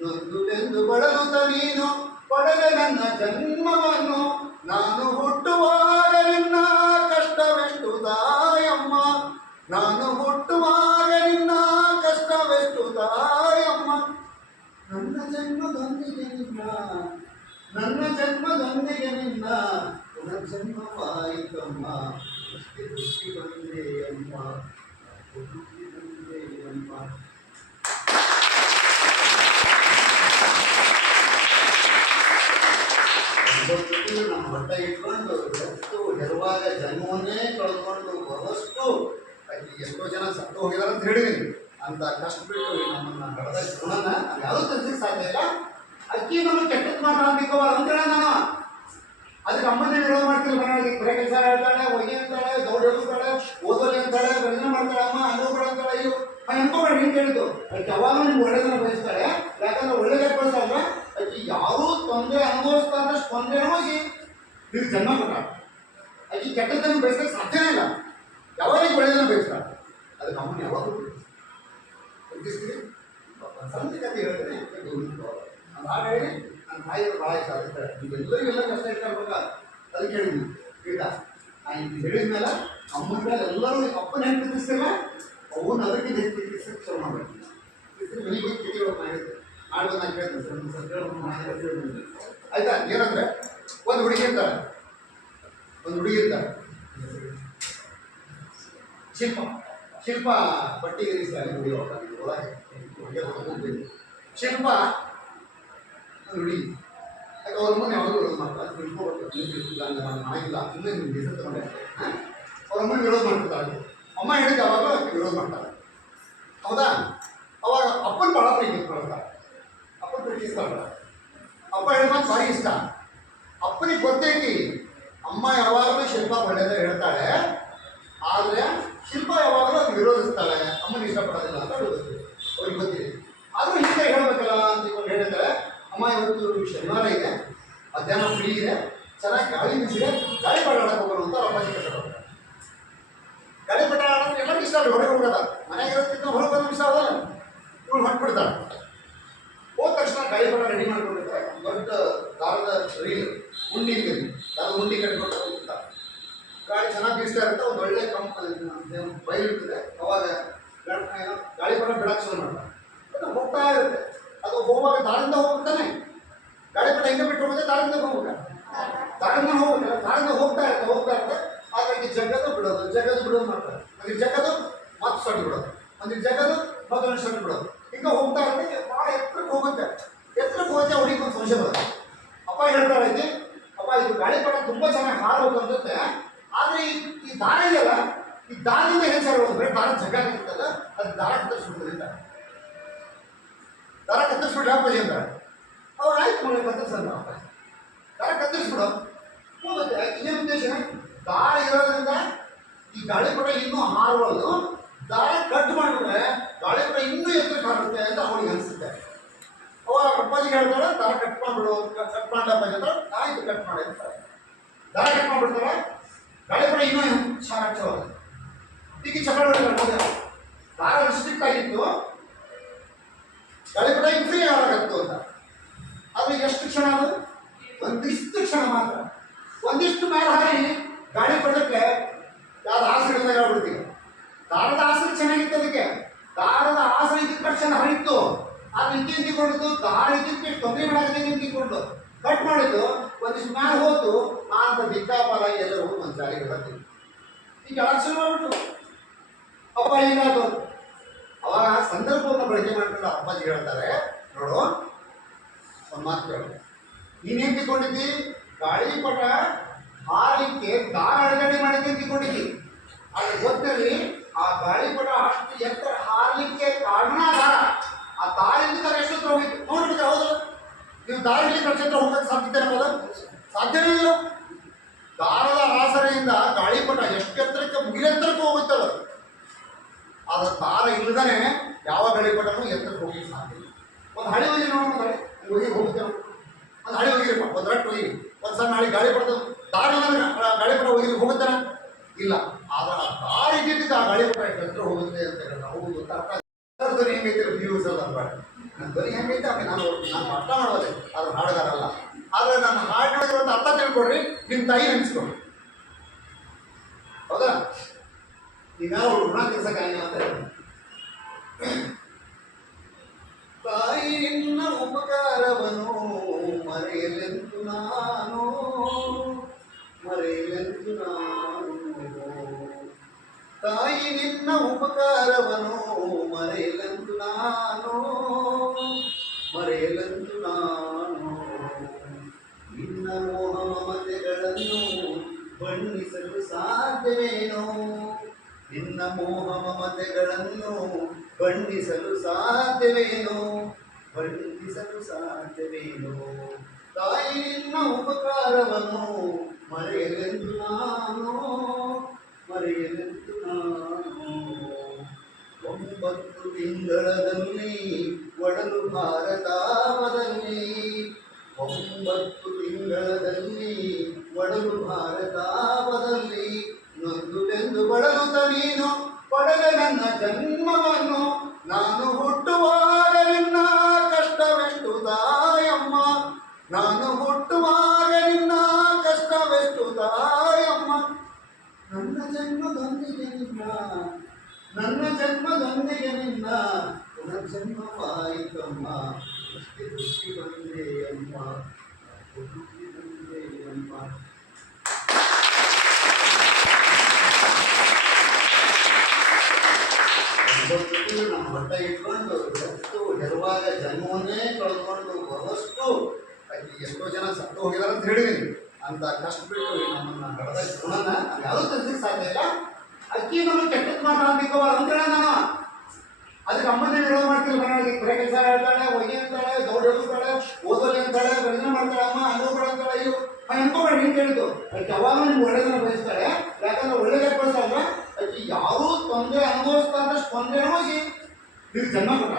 ನೊಂದು ಬೆಂದು ಬಳಲುತ್ತ ನೀನು ಪಡೆದ ನನ್ನ ಜನ್ಮವನ್ನು ನಾನು ಹುಟ್ಟುವಾಗ ನಿನ್ನ ಕಷ್ಟವೆಷ್ಟು ತಾಯಮ್ಮ ನಾನು ಹುಟ್ಟುವಾಗ ನಿನ್ನ ಕಷ್ಟವೆಷ್ಟು ತಾಯಮ್ಮ ನನ್ನ ಜನ್ಮದೊಂದಿಗೆ ನಿನ್ನ ಪುನರ್ಜನ್ಮವಾಯಿತಮ್ಮ ಖುಷಿ ಬಂದೆ ಅಮ್ಮ ನಮ್ಮ ಬಟ್ಟೆ ಇಟ್ಕೊಂಡು ಎಷ್ಟು ಹೆರುವಾಗ ಜನ್ಮವನ್ನೇ ಕಳೆದುಕೊಂಡು ಬರುವಷ್ಟು ಎಷ್ಟೋ ಜನ ಸತ್ತು ಹೋಗಿದಾರೆ ಅಂತ ಹೇಳಿದೀನಿ. ಅಂತ ಕಷ್ಟ ಬಿಟ್ಟು ನಮ್ಮನ್ನು ಹಡದ ಗುಣನ ಯಾರೂ ತಿಳಿಸಕ್ಕೆ ಸಾಧ್ಯ ಇಲ್ಲ. ಅಕ್ಕಿ ನಮಗೆ ಕೆಟ್ಟದ್ದು ಮಾತಾಡ್ತಿಕ್ಕವ ಅಂತೇಳ ನಾನು ಅದಕ್ಕೆ ಅಮ್ಮನೇ ವಿರೋಧ ಮಾಡ್ತಿಲ್ಲ ಮನೆಯೊಳಗೆ ಬರೇ ಕೆಲಸ ಹೇಳ್ತಾಳೆ ಹೊಗೆ ಅಂತಾಳೆ ದೌಡ್ ಹೇಳ್ತಾಳೆ ಓದೋಲಿ ಅಂತಾಳೆ ಭಜನೆ ಮಾಡ್ತಾಳೆ ಅಮ್ಮ ಅನುಭವ ಅಂತಾಳೆ ಅಯ್ಯೋ ಅನ್ಕೋಬೇಡಿ ಹಿಂಗೆ ಹೇಳಿದ್ದು ಅದಕ್ಕೆ ಯಾವಾಗ ನಿಮ್ಗೆ ಒಳ್ಳೇದನ್ನ ಬಯಸ್ತಾಳೆ ಯಾಕಂದ್ರೆ ಒಳ್ಳೇದೇ ಬಯಸಲ್ಲ ಅದಕ್ಕೆ ಯಾರೂ ತೊಂದರೆ ಅನುಭವಿಸ್ತಾ ಇದ್ದಷ್ಟು ತೊಂದರೆ ಅನುಭವಿಸಿ ನೀವು ಜನ್ಮ ಕೊಟ್ಟ ಅದಕ್ಕೆ ಕೆಟ್ಟದ್ದನ್ನು ಬಯಸಕ್ಕೆ ಸಾಧ್ಯನೇ ಇಲ್ಲ ಯಾವಾಗ ಒಳ್ಳೇದನ್ನ ಬಯಸ್ತಾಳೆ ಅದಕ್ಕೆ ಅಮ್ಮನ ಯಾವಾಗ ಸಂತ ಕತೆ ಹೇಳ್ತೇನೆ ನಾನು ಹಾಗೆ ಹೇಳಿ ನನ್ನ ತಾಯಿಯವರು ಭಾಳ ಇಷ್ಟ ಆಗುತ್ತೆ ನೀವೆಲ್ಲರಿಗೆಲ್ಲ ಕಷ್ಟ ಇಷ್ಟ ಆಗ್ಬೇಕಾ ಅದಕ್ಕೆ ಹೇಳಿದ್ವಿ ಈಗ ನಾನು ಇದು ಹೇಳಿದ ಮೇಲೆ ಅಮ್ಮನ ಮೇಲೆ ಎಲ್ಲರೂ ಅಪ್ಪನ ಹೆಂಗೆ ತಿರ್ಸ್ತಿಲ್ಲ ಅವನ್ನ ಅದಕ್ಕೆ ತಿರ್ಸಕ್ಕೆ ಶುರು ಮಾಡಬೇಕು ಮನೆಗೆ ಹೋಗಿ ಕಿಟಿಗಳು ಮಾಡಿದ್ದೆ ಆಡ್ಬೋದು ನಾನು ಕೇಳ್ತೀನಿ ಆಯ್ತಾ ಏನಂದ್ರೆ ಒಂದು ಹುಡುಗಿ ಇರ್ತಾಳೆ ಶಿಲ್ಪ ಪಟ್ಟಿ ಇರಿಸ್ತಾಳೆ ಹುಡುಗಿ ಒಳಗೆ ಶಿಲ್ಪ ಹುಡುಗಿ ಯಾಕೆ ಅವ್ರ ಮುಂದೆ ಯಾವಾಗಲೂ ವಿರೋಧ ಮಾಡ್ತಾರೆ ಅದು ತಿಳ್ಕೊಬೇಕು ನಾನು ಮಾಡಿಲ್ಲ ಇಲ್ಲೇ ನಿಮ್ಗೆ ಹೆಸರು ತಗೊಂಡೆ ಅವ್ರ ಅಮ್ಮನ ವಿರೋಧ ಮಾಡ್ತಿರ್ತಾರೆ ಅಮ್ಮ ಹೇಳಿದ ಯಾವಾಗ ವಿರೋಧ ಮಾಡ್ತಾರೆ ಹೌದಾ ಅವಾಗ ಅಪ್ಪನ ಭಾಳ ಪ್ರೀತಿಸ್ಕೊಳ್ತಾರೆ ಅಪ್ಪನ ಪ್ರೀತಿಸ್ತಾರೆ ಅಪ್ಪ ಹೇಳಿದ ಭಾರಿ ಇಷ್ಟ ಅಪ್ಪನಿಗೆ ಗೊತ್ತೈತಿ ಅಮ್ಮ ಯಾವಾಗಲೂ ಶಿಲ್ಪ ಒಳ್ಳೆಯದೇ ಹೇಳ್ತಾಳೆ ಆದರೆ ಶಿಲ್ಪ ಯಾವಾಗಲೂ ಅದು ವಿರೋಧಿಸ್ತಾಳೆ ಅಮ್ಮನ ಇಷ್ಟಪಡೋದಿಲ್ಲ ಅಂತ ಗೊತ್ತಿದೆ ಅವ್ರಿಗೆ ಗೊತ್ತಿದೆ ಆದರೂ ಹಿಂಗೆ ಹೇಳಬೇಕಲ್ಲ ಅಂತ ಹೇಳಿದ್ರೆ ಅಮ್ಮ ಇವತ್ತು ಶನಿವಾರ ಇದೆ ಮಧ್ಯಾಹ್ನ ಫ್ರೀ ಇದೆ ಚೆನ್ನಾಗಿ ಗಾಳಿ ಬೀಸಿದೆ ಗಾಳಿ ಪಟ ಆಡಕ್ಕೆ ಹೋಗೋಣ ಅಂತ ಅಪ್ಪಾಜಿ ಕಷ್ಟ ಗಾಳಿ ಪಟ ಆಡೋದು ಎಲ್ಲರಿಗೂ ಇಷ್ಟ ಹೊರಗೆ ಹೋಗೋದ ಮನೆಗೆ ಇರೋದಕ್ಕಿಂತ ಹೊರಗೆ ಬಂದು ಇಷ್ಟ ಆಗೋಲ್ಲ ಇವಳು ಹೊಂಟ್ಬಿಡ್ತಾಳೆ ಹೋದ ತಕ್ಷಣ ಗಾಳಿ ಪಟ ರೆಡಿ ಮಾಡ್ಕೊಂಡಿರ್ತಾರೆ ದೊಡ್ಡ ದಾರದ ರೀಲ್ ಉಂಡಿ ದಾರದ ಉಂಡಿ ಕಟ್ಕೊಂಡು ಹೋಗ್ತಾರೆ ಗಾಳಿ ಚೆನ್ನಾಗಿ ಬೀಸ್ತಾ ಇರುತ್ತೆ ಒಂದು ಒಳ್ಳೆ ಬಯಲು ಇರ್ತದೆ ಅವಾಗ ಗಾಳಿ ಪಟ ಬಿಡಕ್ಕೆ ಶುರು ಮಾಡ್ತಾರೆ ಅದು ಹೋಗ್ತಾ ಇರುತ್ತೆ ಅದು ಹೋಗುವಾಗ ದಾರಿಂದ ಹೋಗ್ತಾನೆ ಗಾಳಿ ಪಟ ಹೆಂಗೆ ಬಿಟ್ಟು ಹೋಗುತ್ತೆ ದಾರಿಂದ ಹೋಗ್ಬೇಕು ದಾರಿಂದ ಹೋಗ್ತಾ ಇರುತ್ತೆ ಹಾಗಾಗಿ ಜಗದು ಬಿಡೋದು ಮಾಡ್ತಾರೆ ಅದಕ್ಕೆ ಜಗದು ಮತ್ತೆ ಸೊಟ್ಟು ಬಿಡೋದು ಅದಕ್ಕೆ ಜಗದು ಮತ್ತೊಂದು ಸೊಟ್ಟು ಬಿಡೋದು ಹಿಂಗೆ ಹೋಗ್ತಾ ಇರುತ್ತೆ ಭಾಳ ಎತ್ತರಕ್ಕೆ ಹೋಗುತ್ತೆ ಹುಡುಗಿ ಒಂದು ಸಂಶಯ ಬರುತ್ತೆ ಅಪ್ಪ ಹೇಳ್ತಾರೆ ಐತಿ ಅಪ್ಪ ಇದು ಗಾಳಿ ಪಟ ತುಂಬ ಚೆನ್ನಾಗಿ ಹಾರಬೇಕು ಅನ್ಸುತ್ತೆ ಆದರೆ ಈ ದಾರ ಇದೆಯಲ್ಲ ಈ ದಾರದಿಂದ ಏನು ಸರ್ ಬರೀ ದಾರ ಜಗ್ಗಾಗಿರ್ತಲ್ಲ ಅದು ದಾರ ಕತ್ತರಿಸ್ಬಿಡ್ತದೆ ದಾರ ಕತ್ತರಿಸ್ಬಿಟ್ರೆ ಅಪ್ಪಾಜಿ ಅಂತಾರೆ ಅವ್ರು ಆಯ್ತು ಮನೆ ಕತ್ತರಿಸಲ್ಲ ದಾರ ಕತ್ತರಿಸ್ಬಿಡೋ ಹೋಗುತ್ತೆ ಏನು ಉದ್ದೇಶ ದಾರ ಇರೋದ್ರಿಂದ ಈ ಗಾಳಿಪಟ ಇನ್ನೂ ಹಾರಬಾರ್ದು ದಾರ ಕಟ್ ಮಾಡಿದ್ರೆ ಗಾಳಿಪಟ ಇನ್ನೂ ಎತ್ತರಕ್ಕೆ ಹಾರುತ್ತೆ ಅಂತ ಅವಳಿಗೆ ಅನಿಸುತ್ತೆ ಅವಾಗ ಅಪ್ಪಾಜಿಗೆ ಹೇಳ್ತಾರೆ ದಾರ ಕಟ್ ಮಾಡಿಬಿಡು ಕಟ್ ಮಾಡಲ ಅಪ್ಪಾಜಿ ಅಂತ ಆಯ್ತು ಕಟ್ ಮಾಡಿ ಅಂತಾರೆ ದಾರ ಕಟ್ ಮಾಡಿಬಿಡ್ತಾರೆ ಗಾಳಿಪಟ ಇನ್ನೂ ಚಾರಾಕ್ಷವಾದ ಈಗ ಚಕ್ರ ಹೊಡಿತಾರೆ ದಾರ ರಿಸ್ಟ್ರಿಕ್ಟ್ ಆಗಿತ್ತು ಗಾಳಿಪಟ ಈಗ ಫ್ರೀ ಆಗತ್ತು ಅಂತ ಅದು ಎಷ್ಟು ಕ್ಷಣ ಅದು ಒಂದಿಷ್ಟು ಕ್ಷಣ ಮಾತ್ರ ಒಂದಿಷ್ಟು ಮೇಲೆ ಹಾರಿ ಗಾಳಿಪಟಕ್ಕೆ ಯಾವ್ದು ಆಸರೆಲ್ಲ ಹೇಳ್ಬಿಡ್ತೀವಿ ದಾರದ ಆಸರೆ ಚೆನ್ನಾಗಿತ್ತು ಅದಕ್ಕೆ ದಾರದ ಆಸರೆ ಇದ್ದ ತಕ್ಷಣ ಹರಿತ್ತು ಅದು ನಿಂತಿಕೊಂಡಿದ್ದು ದಾರ ಇದಕ್ಕೆ ತೊಂದರೆ ಮಾಡಾಗದೆ ನಿಂತಿಕೊಂಡು ಕಟ್ ಮಾಡಿದ್ದು ಒಂದಿಷ್ಟು ಮ್ಯಾಲೆ ಹೋತು ಅಂತ ದಿಕ್ಕಾಪಾಲ ಎಲ್ಲರೂ ಹೋಗಿ ಒಂದು ಜಾರಿಗೆ ಬರ್ತೀವಿ ಈಗ ಅಲಕ್ಷಣ ಮಾಡ್ಬಿಟ್ಟು ಅಪ್ಪ ಹೀಗಾದ್ರು ಅವಾಗ ಸಂದರ್ಭವನ್ನು ಬಳಕೆ ಮಾಡ್ಕೊಂಡು ಅಪ್ಪಾಜಿ ಹೇಳ್ತಾರೆ ನೋಡು ಒಂದು ಮಾತು ಕೇಳು ನೀನೇನು ತಿಳ್ಕೊಂಡಿದ್ದಿ ಗಾಳಿಪಟ ಹಾರಲಿಕ್ಕೆ ದಾರ ಅಡಗಡೆ ಮಾಡಿದ್ದೆ ತಿಳ್ಕೊಂಡಿದ್ದಿ ಅದು ಗೊತ್ತಲ್ಲಿ ಆ ಗಾಳಿಪಟ ಅಷ್ಟು ಎತ್ತರ ಹಾರಲಿಕ್ಕೆ ಕಾರಣ ದಾರ ಆ ದಾರಿಂದ ಎಷ್ಟು ಹತ್ರ ಹೋಗಿತ್ತು ನೋಡ್ಬಿಟ್ಟು ಹೌದು ನೀವು ದಾರಿಯಲ್ಲಿ ನಕ್ಷತ್ರ ಹೋಗಕ್ಕೆ ಸಾಧ್ಯತೆ ಅನ್ನೋದು ಸಾಧ್ಯವೇ ಇಲ್ಲ ದಾರದ ಆಸರೆಯಿಂದ ಗಾಳಿಪಟ ಎಷ್ಟು ಎತ್ತರಕ್ಕೆ ಮುಗಿಲೆತ್ತರಕ್ಕೆ ಹೋಗುತ್ತಲ್ಲ ಆದ್ರೆ ದಾರ ಇಲ್ಲದೇ ಯಾವ ಗಾಳಿಪಟನೂ ಎತ್ತರಕ್ಕೆ ಹೋಗಿ ಸಾಧ್ಯ ಇಲ್ಲ ಒಂದು ಹಳಿ ಹೋಗಿ ನೋಡೋಣ ಹೋಗಿ ಹೋಗುತ್ತೆ ಒಂದು ಹಳಿ ಹೋಗಿರಪ್ಪ ಒಂದು ರಟ್ಟು ಹೋಗಿ ಒಂದು ಸಣ್ಣ ಹಳಿ ಗಾಳಿಪಟ ದಾರ ಗಾಳಿಪಟ ಹೋಗಿ ಹೋಗುತ್ತಾನೆ ಇಲ್ಲ ಆದ್ರೆ ಆ ದಾರ ಇದ್ದಿದ್ದಕ್ಕೆ ಆ ಗಾಳಿಪಟ ಎಷ್ಟು ಎತ್ತರ ಹೋಗುತ್ತೆ ಅಂತ ಹೇಳಿದ್ರೆ ಹೌದು ಅರ್ಥ ಧ್ವನಿ ಹೆಂಗೈತೆ ವ್ಯೂಸ್ ಎಲ್ಲ ಅನ್ಬೇಡ ನನ್ನ ಧ್ವನಿ ಹೆಂಗೈತೆ ಆಮೇಲೆ ನಾನು ಅರ್ಥ ಮಾಡೋದೆ ಅದು ಹಾಡುಗಾರಲ್ಲ ಆದರೆ ನಾನು ಹಾಡಿನೊಳಗೆ ಒಂದು ಅರ್ಥ ತಿಳ್ಕೊಡ್ರಿ ನಿಮ್ಮ ತಾಯಿ ನೆನೆಸ್ಕೊಡ್ರಿ ಹೌದಾ ಈಗ ಅವ್ರು ಋಣ ತೀರ್ಸಕ್ಕಾಗಿ ಅಂತ ತಾಯಿ ನಿನ್ನ ಉಪಕಾರವನು ಮರೆಯಲೆಂದು ನಾನು ತಾಯಿ ನಿನ್ನ ಉಪಕಾರವನು ಮರೆಯಲೆಂದು ನಾನು ನಿನ್ನ ಮೋಹ ಮಮತೆಗಳನ್ನು ಬಣ್ಣಿಸಲು ಸಾಧ್ಯವೇನೋ ವರ್ಣಿಸಲು ಸಾಧ್ಯವೇನು ತಾಯಿ ನಿನ್ನ ಉಪಕಾರವನ್ನು ಮರೆಯಲೆಂದು ನಾನು ಒಂಬತ್ತು ತಿಂಗಳಲ್ಲಿ ಒಡಲು ಭಾರತಾವದಲ್ಲಿ 9 ತಿಂಗಳಲ್ಲಿ ಒಡಲು ಭಾರತಾವದಲ್ಲಿ ನೊಂದು ಬೆಂದು ಬಳಲುತ್ತ ನೀನು ಪಡೆದ ನನ್ನ ಜನ್ಮವನ್ನು ನಾನು ಹುಟ್ಟುವಾಗ ನಿನ್ನ ಕಷ್ಟವೆಷ್ಟು ತಾಯಮ್ಮ ನಾನು ಹುಟ್ಟುವಾಗ ನಿನ್ನ ಕಷ್ಟವೆಷ್ಟು ತಾಯಮ್ಮ ನನ್ನ ಜನ್ಮದೊಂದಿಗೆ ನಿನ್ನ ಪುನರ್ಜನ್ಮವಾಯಿತಮ್ಮ ಖುಷಿ ಬಂದೆ ಅಮ್ಮ ಖುಷಿ ಬಂದೆ ಅಮ್ಮ ನಮ್ಮ ಬಟ್ಟ ಇಟ್ಕೊಂಡು ಎಷ್ಟು ಹೆರುವಾಗ ಜನ್ಮವನ್ನೇ ಕಳೆದುಕೊಂಡು ಬರುವಷ್ಟು ಎಷ್ಟೋ ಜನ ಸತ್ತು ಹೋಗಿದಾರೆ ಅಂತ ಹೇಳಿದೀನಿ ಅಂತ ಕಷ್ಟ ಬಿಟ್ಟು ನಮ್ಮನ್ನ ಹಡದ ಗುಣನ ಯಾವುದು ತಿಳಿಸಿ ಸಾಧ್ಯ ಇಲ್ಲ ಅಕ್ಕಿ ನಮಗೆ ಕೆಟ್ಟದ್ದು ಮಾತಾಡ್ತಿಕ್ಕವ ಅಂತ ನಾನು ಅದಕ್ಕೆ ಅಮ್ಮನೇ ವಿರೋಧ ಮಾಡ್ತಿಲ್ಲ ಮನೆಯೊಳಗೆ ಬರೀ ಕೆಲಸ ಹೇಳ್ತಾಳೆ ಹೊಗೆ ಅಂತಾಳೆ ದೌಡ್ ಹೇಳ್ತಾಳೆ ಓದೋಲಿ ಅಂತಾಳೆ ಭಜನೆ ಮಾಡ್ತಾಳೆ ಅಮ್ಮ ಅನುಭವ ಅಂತಾಳೆ ಇವು ಅನ್ಕೋಬೇಡಿ ಹಿಂಗೆ ಹೇಳಿದ್ದು ಅದಕ್ಕೆ ಯಾವಾಗ ನಿಮ್ಗೆ ಒಳ್ಳೆದನ್ನ ಬಯಸ್ತಾಳೆ ಯಾಕಂದ್ರೆ ಒಳ್ಳೆದೇ ಬಯಸಲ್ಲ ಅದಕ್ಕೆ ಯಾರೂ ತೊಂದರೆ ಅನುಭವಿಸ್ತಾ ಇದ್ದಷ್ಟು ತೊಂದರೆ ಅನುಭವಿಸಿ ನೀವು ಜನ್ಮ ಕೊಟ್ಟ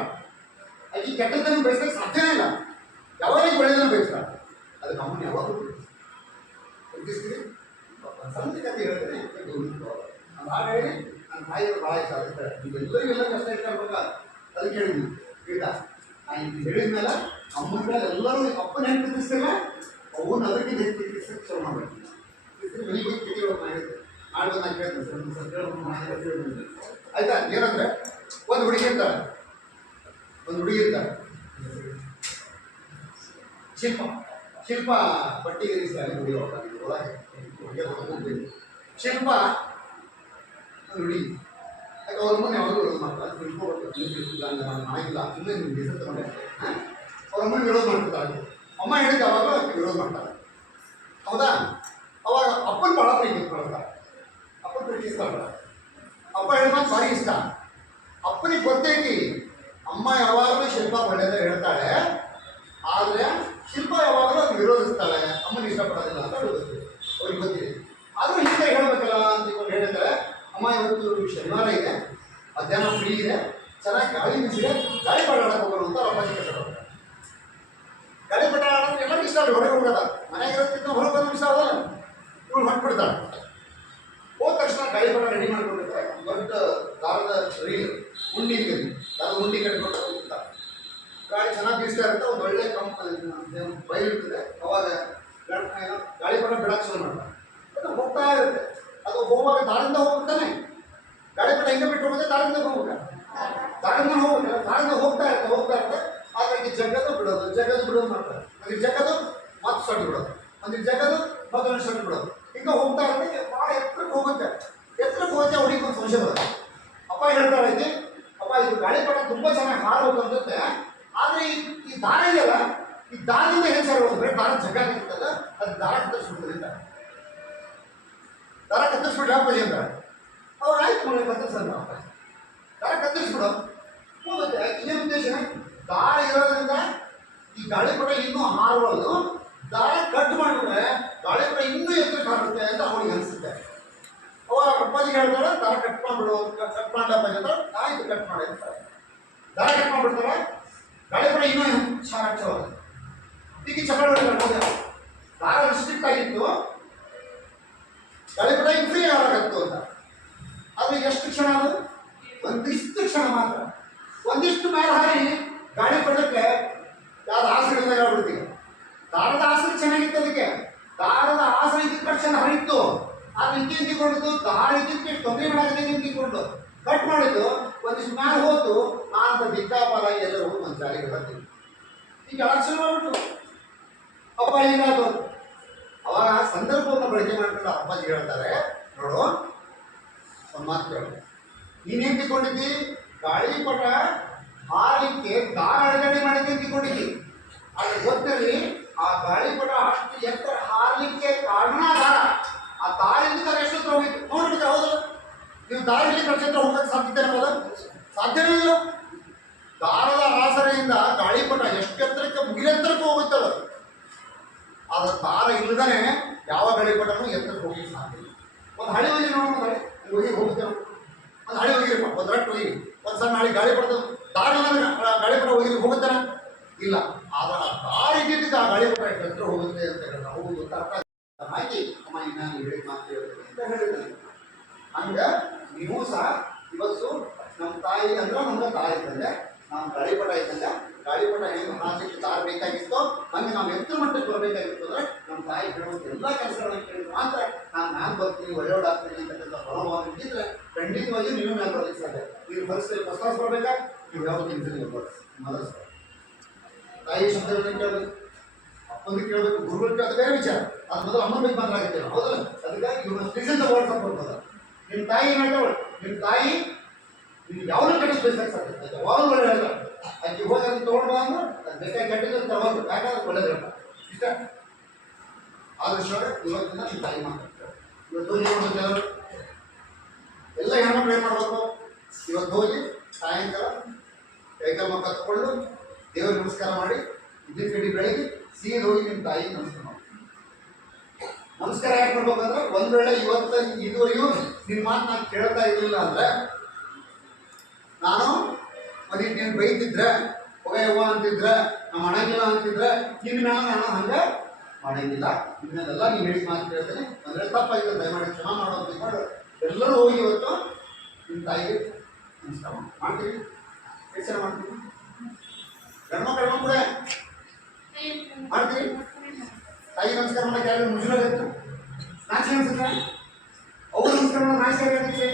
ಅದಕ್ಕೆ ಕೆಟ್ಟದ್ದನ್ನು ಬಯಸಕ್ಕೆ ಸಾಧ್ಯನೇ ಇಲ್ಲ ಯಾವಾಗ ಒಳ್ಳೆದನ್ನ ಬಯಸ್ತಾಳೆ ಅದಕ್ಕೆ ಅಮ್ಮನ ಯಾವಾಗಲೂ ಗುರುತಿಸ್ತೀವಿ ಸಂತ ಕತೆ ಹೇಳ್ತೇನೆ ನಾನು ಹಾಗೆ ಹೇಳಿ ನನ್ನ ತಾಯಿಯವರು ಭಾಳ ಇಷ್ಟ ಆಗುತ್ತೆ ನೀವೆಲ್ಲರಿಗೆಲ್ಲ ಕಷ್ಟ ಇಷ್ಟ ಆಗ್ಬೇಕಾ ಅದಕ್ಕೆ ಹೇಳಿದ್ವಿ ಈಗ ನಾನು ಇದು ಹೇಳಿದ ಮೇಲೆ ಅಮ್ಮನ ಮೇಲೆ ಎಲ್ಲರೂ ಅಪ್ಪನ ಹೆಂಗೆ ಪ್ರೀತಿಸ್ತಿಲ್ಲ ಅವನ್ನ ಅದಕ್ಕೆ ಹೆಚ್ಚು ಪ್ರೀತಿಸಕ್ಕೆ ಶುರು ಮಾಡಬೇಕು ಮನೆಗೆ ಹೋಗಿ ಕಿಟಿಗಳು ಮಾಡಿದ್ದೆ ನಾಳೆ ನಾನು ಕೇಳ್ತೇನೆ ಆಯ್ತಾ ಏನಂದ್ರೆ ಒಂದು ಹುಡುಗಿ ಇರ್ತಾಳೆ ಶಿಲ್ಪ ಬಟ್ಟೆ ಇರಿಸ್ತಾಳೆ ಶಿಲ್ಪ ಹುಡುಗಿ ಯಾಕೆ ಅವ್ರ ಅಮ್ಮನ ಯಾವಾಗಲೂ ವಿರೋಧ ಮಾಡ್ತಾರೆ ಅದು ತಿಳ್ಕೊಬೇಕು ನಾನು ಮಾಡಿಲ್ಲ ಇನ್ನೂ ನಿಮ್ಗೆ ಹೆಸರು ತಗೊಂಡೆ ಅವ್ರ ಅಮ್ಮನ ವಿರೋಧ ಮಾಡ್ತಿರ್ತಾರೆ ಅಮ್ಮ ಹೇಳಿದ ಯಾವಾಗ ವಿರೋಧ ಮಾಡ್ತಾರೆ ಹೌದಾ ಅವಾಗ ಅಪ್ಪನ ಭಾಳ ಪ್ರೀತಿಸ್ಕೊಳ್ತಾರೆ ಅಪ್ಪನ ಪ್ರೀತಿಸ್ಕೊಳ್ತಾರೆ ಅಪ್ಪ ಹೇಳಿದ ಭಾರಿ ಇಷ್ಟ ಅಪ್ಪನಿಗೆ ಗೊತ್ತೈತಿ ಅಮ್ಮ ಯಾವಾಗಲೂ ಶಿಲ್ಪ ಒಳ್ಳೆಯದೇ ಹೇಳ್ತಾಳೆ ಆದರೆ ಶಿಲ್ಪ ಯಾವಾಗಲೂ ಅದು ವಿರೋಧಿಸ್ತಾಳೆ ಅಮ್ಮನ ಇಷ್ಟಪಡೋದಿಲ್ಲ ಅಂತ ಗೊತ್ತಿದೆ ಅವ್ರಿಗೆ ಗೊತ್ತಿದೆ ಆದರೂ ಹಿಂದೆ ಹೇಳಬೇಕಲ್ಲ ಅಂತ ಹೇಳಿದ್ರೆ ಅಮ್ಮ ಇವತ್ತು ಶನಿವಾರ ಇದೆ ಮಧ್ಯಾಹ್ನ ಫ್ರೀ ಇದೆ ಚೆನ್ನಾಗಿ ಗಾಳಿ ಬೀಸಿದೆ ಗಾಳಿ ಪಟ ಆಡಕ್ಕೆ ಹೋಗೋಣ ಅಂತ ಅಪ್ಪಾಜಿ ಕಷ್ಟ ಗಾಳಿ ಪಟ ಆಡೋದು ಎಲ್ಲರಿಗೂ ಇಷ್ಟ ಹೊರಗೆ ಹೋಗೋದ ಮನೆಗಿರೋದಕ್ಕಿಂತ ಹೊರಗೆ ಹೋಗೋದು ಇಷ್ಟ ಆಗೋಲ್ಲ ಇವಳು ಹೊಂಟ್ಬಿಡ್ತಾಳೆ ಹೋದ ತಕ್ಷಣ ಗಾಳಿ ಪಟ ರೆಡಿ ಮಾಡ್ಕೊಂಡಿರ್ತಾರೆ ದೊಡ್ಡ ದಾರದ ರೀಲ್ ಉಂಡಿ ದಾರದ ಉಂಡಿ ಕಟ್ಕೊಂಡು ಹೋಗ್ತಾರೆ ಗಾಳಿ ಚೆನ್ನಾಗಿ ಬೀಸ್ತಾ ಇರುತ್ತೆ ಒಂದು ಒಳ್ಳೆ ಬಯಲಿರ್ತದೆ ಅವಾಗ ಗಾಳಿ ಪಟ ಬಿಡಕ್ಕೆ ಶುರು ಮಾಡ್ತಾರೆ ಅದು ಹೋಗ್ತಾ ಇರುತ್ತೆ ಅದು ಹೋಗುವಾಗ ದಾರಿಂದ ಹೋಗ್ತಾನೆ ಗಾಳಿ ಪಟ ಹಿಂಗೆ ಬಿಟ್ಟು ಹೋಗುತ್ತೆ ದಾರಿಂದ ಹೋಗ್ಬೇಕು ದಾರಿಂದ ಹೋಗ್ತಾ ಇರುತ್ತೆ ಹಾಗಾಗಿ ಜಗದು ಬಿಡೋದು ಮಾಡ್ತಾರೆ ಅದಕ್ಕೆ ಜಗದು ಮತ್ತೆ ಸೊಟ್ಟು ಬಿಡೋದು ಅದಕ್ಕೆ ಜಗದು ಮತ್ತೊಂದು ಸೊಟ್ಟು ಬಿಡೋದು ಹಿಂಗೆ ಹೋಗ್ತಾ ಇರುತ್ತೆ ಭಾಳ ಎತ್ತರಕ್ಕೆ ಹೋಗುತ್ತೆ ಹುಡುಗಿ ಒಂದು ಸಂಶಯ ಬರುತ್ತೆ ಅಪ್ಪ ಹೇಳ್ತಾಳೆ ಐತಿ ಅಪ್ಪ ಇದು ಗಾಳಿ ಪಟ ತುಂಬ ಚೆನ್ನಾಗಿ ಹಾರಬೇಕು ಅನ್ಸುತ್ತೆ ಆದರೆ ಈ ದಾರ ಇದೆಯಲ್ಲ ಈ ದಾರದಿಂದ ಏನು ಸರ್ ಬರೀ ದಾರ ಜಗ್ಗಾಗಿರ್ತಲ್ಲ ಅದು ದಾರ ಕತ್ತರಿಸ್ಬಿಡ್ತದೆ ದಾರ ಕತ್ತರಿಸ್ಬಿಟ್ರೆ ಅಪ್ಪಾಜಿ ಅಂತಾರೆ ಅವ್ರು ಆಯ್ತು ಮನೆ ಕತ್ತರಿಸಲ್ಲ ದಾರ ಕತ್ತರಿಸ್ಬಿಡು ಹೋಗುತ್ತೆ ಇನ್ನೇ ಉದ್ದೇಶ ದಾರ ಇರೋದ್ರಿಂದ ಈ ಗಾಳಿಪಟ ಇನ್ನೂ ಹಾರಬಾರ್ದು ದಾರ ಕಟ್ ಮಾಡಿದ್ರೆ ಗಾಳಿಪಟ ಇನ್ನೂ ಎತ್ತರಕ್ಕೆ ಹಾರುತ್ತೆ ಅಂತ ಅವಳಿಗೆ ಅನಿಸುತ್ತೆ ಅವಾಗ ಅಪ್ಪಾಜಿಗೆ ಹೇಳ್ತಾರೆ ದಾರ ಕಟ್ ಮಾಡಿಬಿಡು ಕಟ್ ಮಾಡಲ ಅಪ್ಪಾಜಿ ಅಂತ ಆಯ್ತು ಕಟ್ ಮಾಡಿ ಅಂತಾರೆ ದಾರ ಕಟ್ ಮಾಡಿಬಿಡ್ತಾರೆ ಗಾಳಿಪಟ ಇನ್ನೂ ಚೆನ್ನಾಗಿ ಈಗ ಚಕ್ರವರ್ತಿ ದಾರ ರಿಸ್ಟ್ರಿಕ್ಟ್ ಆಗಿತ್ತು ಗಾಳಿಪಟ ಫ್ರೀ ಆಗತ್ತು ಅಂತ ಅದು ಎಷ್ಟು ಕ್ಷಣ ಅದು ಒಂದಿಷ್ಟು ಕ್ಷಣ ಮಾತ್ರ ಒಂದಿಷ್ಟು ಮೇಲೆ ಹಾರಿ ಗಾಳಿಪಟಕ್ಕೆ ಯಾವ್ದು ಆಸರೆಲ್ಲ ಹೇಳ್ಬಿಡ್ತೀವಿ ದಾರದ ಆಸರೆ ಚೆನ್ನಾಗಿತ್ತು ಅದಕ್ಕೆ ದಾರದ ಆಸರೆ ಇದ್ದ ತಕ್ಷಣ ಹರಿತ್ತು ಅದು ನಿಂತಿಕೊಂಡಿದ್ದು ದಾರ ಇದಕ್ಕೆ ತೊಂದರೆ ಮಾಡಾಗಿದೆ ನಿಂತಿಕೊಂಡು ಕಟ್ ಮಾಡಿದ್ದು ಒಂದಿಷ್ಟು ಮೇಲೆ ಹೋತು ಅಂತ ದಿಕ್ಕಾಪಾಲ ಎಲ್ಲರೂ ಹೋಗಿ ಒಂದು ಜಾರಿಗೆ ಬರ್ತೀವಿ ಈಗ ಅಲಕ್ಷಣ ಮಾಡ್ಬಿಟ್ಟು ಅಪ್ಪ ಹೀಗಾದ್ರು ಅವಾಗ ಸಂದರ್ಭವನ್ನು ಬಳಕೆ ಮಾಡ್ಕೊಂಡು ಅಪ್ಪಾಜಿ ಹೇಳ್ತಾರೆ ನೋಡು ಒಂದು ಮಾತು ಕೇಳು ನೀನೇನು ತಿಳ್ಕೊಂಡಿದ್ದಿ ಗಾಳಿಪಟ ಹಾರಲಿಕ್ಕೆ ದಾರ ಅಡಗಡೆ ಮಾಡಿದ್ದೆ ತಿಳ್ಕೊಂಡಿದ್ದಿ ಅದ್ರ ಗೊತ್ತಲ್ಲಿ ಆ ಗಾಳಿಪಟ ಅಷ್ಟು ಎತ್ತರ ಹಾರಲಿಕ್ಕೆ ಕಾರಣ ದಾರ ಆ ದಾರಿಂದ ಎಷ್ಟು ಹತ್ರ ಹೋಗಿತ್ತು ನೋಡ್ಬಿಟ್ಟು ಹೌದು ನೀವು ದಾರಿಯಲ್ಲಿ ನಕ್ಷತ್ರ ಹೋಗಕ್ಕೆ ಸಾಧ್ಯತೆ ಇರ್ಬೋದು ಸಾಧ್ಯವೇ ಇಲ್ಲ ದಾರದ ಆಸರೆಯಿಂದ ಗಾಳಿಪಟ ಎತ್ತರಕ್ಕೆ ಹೋಗುತ್ತಲ್ಲ. ಆದ್ರೆ ದಾರ ಇಲ್ಲದೇ ಯಾವ ಗಾಳಿಪಟನೂ ಎತ್ತರಕ್ಕೆ ಹೋಗಿ ಸಾಧ್ಯ ಇಲ್ಲ. ಒಂದು ಹಳಿ ಹೋಗಿ ನೋಡೋಣ, ಹೋಗಿ ಹೋಗುತ್ತೇವೆ. ಒಂದು ಹಳಿ ಹೋಗಿರಪ್ಪ, ಒಂದು ರಟ್ಟು ಹೋಗಿ ಒಂದು ಸಣ್ಣ ಹಳಿ ಗಾಳಿಪಟ ದಾರ ಗಾಳಿಪಟ ಹೋಗಿ ಹೋಗುತ್ತಾನೆ ಇಲ್ಲ. ಆದ್ರೆ ಆ ದಾರ ಇದ್ದಿದ್ದು ಆ ಗಾಳಿಪಟ ಎತ್ತರ ಹೋಗುತ್ತೆ ಅಂತ ಹೇಳಿದ್ರೆ ಹೌದು ಅಂತ ಅರ್ಥ ಹಾಕಿ ಅಮ್ಮ ಇನ್ನ ನೀವು ಹೇಳಿದ ಮಾತು ಹೇಳ್ತೀನಿ ಅಂತ ಹೇಳಿದ್ದಾನೆ. ಹಂಗೆ ನೀವು ಸಹ ಇವತ್ತು ನಮ್ಮ ತಾಯಿ ಅಂದ್ರೆ ನಮ್ಗೆ ತಾಯಿ ಇದ್ದಂಗೆ, ನಾವು ಗಾಳಿಪಟ ಇದ್ದಂಗೆ, ಗಾಳಿಪಟ ಹೆಂಗೆ ಹಾಕಲಿಕ್ಕೆ ದಾರ ಬೇಕಾಗಿತ್ತೋ ಹಂಗೆ ನಾವು ಎತ್ತರ ಮಟ್ಟಕ್ಕೆ ಬರಬೇಕಾಗಿತ್ತು ಅಂದ್ರೆ ನಮ್ಮ ತಾಯಿ ಹೇಳುವಂಥ ಎಲ್ಲ ಕೆಲಸಗಳನ್ನ ಕೇಳಿದ್ರೆ ಮಾತ್ರ ನಾನು ಬರ್ತೀನಿ ಒಳ್ಳೆಯೊಳಾಗ್ತೀನಿ ಅಂತಕ್ಕಂಥ ಮನೋಭಾವ ಇದ್ದಿದ್ರೆ ಖಂಡಿತವಾಗಿ ನೀವು ಮೇಲೆ ಬರಲಿಕ್ಕೆ ಸಾಧ್ಯ. ನೀವು ಪರಿಸ್ಥಿತಿ ಹೊಸ ಬರ್ಬೇಕಾ ನೀವು ಯಾವ ಕೆಲಸ ಮೊದಲು ತಾಯಿ ಶಬ್ದಗಳನ್ನ ಕೇಳಬೇಕು, ಅಪ್ಪಂದು ಕೇಳಬೇಕು, ಗುರುಗಳು ಕೇಳೋದು ಬೇರೆ ವಿಚಾರ. ಅದು ಮೊದಲು ಅಮ್ಮನ ಬಗ್ಗೆ ಮಾತ್ರ ಆಗುತ್ತೇವೆ ಹೌದಲ್ಲ. ಅದಕ್ಕಾಗಿ ಇವ್ರನ್ನ ಪ್ರೆಸೆಂಟ್ ವರ್ಡ್ ಬರ್ಬೋದು. ನಿಮ್ಮ ತಾಯಿ ಏನಾಗ್ತವಳು, ನಿಮ್ಮ ತಾಯಿ ನೀವು ಯಾವಾಗ ಕಟ್ಟಿಸ್ಬೇಕು ಸಾಧ್ಯ ಯಾವಾಗ ಒಳ್ಳೆ ಹೇಳ ಆಕೆ ಹೋಗಿ ಅದನ್ನು ತೊಗೊಂಡು ಅಂದ್ರೆ ಅದು ಬೇಕಾಗಿ ಕಟ್ಟಿದ್ರೆ ತಗೊಂಡು ಯಾಕಂದ್ರೆ ಒಳ್ಳೇದಿರಲ್ಲ ಇಷ್ಟ. ಆದಷ್ಟು ಇವತ್ತಿನ ನಿಮ್ಮ ತಾಯಿ ಮಾತಾಡ್ತಾರೆ. ಇವತ್ತು ಹೋಗಿ ಏನು ಮಾಡ್ತಾರೆ ಎಲ್ಲ ಹೆಣ್ಮಕ್ಳು ಏನು ಮಾಡಬೇಕು, ಇವತ್ತು ಹೋಗಿ ಸಾಯಂಕಾಲ ಕೈಕಾಲು ಮಕ್ಕ ತಗೊಂಡು ದೇವ್ರಿಗೆ ನಮಸ್ಕಾರ ಮಾಡಿ ಇದ್ದಿನ ಕಡೆ ಬೆಳಗ್ಗೆ ಸೀದ ಹೋಗಿ ನಿಮ್ಮ ತಾಯಿ ನಮಸ್ಕಾರ ಮಾಡಿ. ನಮಸ್ಕಾರ ಯಾಕೆ ಮಾಡ್ಬೇಕಂದ್ರೆ ಒಂದು ವೇಳೆ ಇವತ್ತು ಇದುವರೆಗೂ ನಿನ್ನ ಮಾತು ನಾನು ಕೇಳ್ತಾ ಇರಲಿಲ್ಲ ಅಂದ್ರೆ ನಾನು ಮನೆ ನೀನು ಬೈತಿದ್ರೆ ಹೊಗೆಯವ್ವ ಅಂತಿದ್ರೆ ನಮ್ಮ ಮಾಡಂಗಿಲ್ಲ ಅಂತಿದ್ರೆ ನಿನ್ನ ನಾನು ಹಂಗೆ ಮಾಡಂಗಿಲ್ಲ. ನಿನ್ನೆಲ್ಲ ನೀವು ಹೇಳಿ ಮಾತು ಕೇಳ್ತೇನೆ ಅಂದರೆ ತಪ್ಪಾಗಿದೆ, ದಯಮಾಡಿ ಕ್ಷಮ ಮಾಡೋದು ತಿಳ್ಕೊಂಡು ಎಲ್ಲರೂ ಹೋಗಿ ಇವತ್ತು ನಿಮ್ಮ ತಾಯಿಗೆ ನಮಸ್ಕಾರ ಮಾಡ್ತೀವಿ. ಹೆಚ್ಚಳ ಮಾಡ್ತೀವಿ, ಗಂಡ್ಮಕ್ಳು ಕೂಡ ಮಾಡ್ತೀವಿ. ತಾಯಿ ನಮಸ್ಕಾರ ಮಾಡಕ್ಕೆ ಯಾರು ಮುಜುರಾಗಿತ್ತು ನಾಚಿಕೆ ಅನ್ಸುತ್ತೆ, ಅವ್ರು ನಮಸ್ಕಾರ ಮಾಡೋ ನಾಚಿಕೆ ಆಗುತ್ತೆ.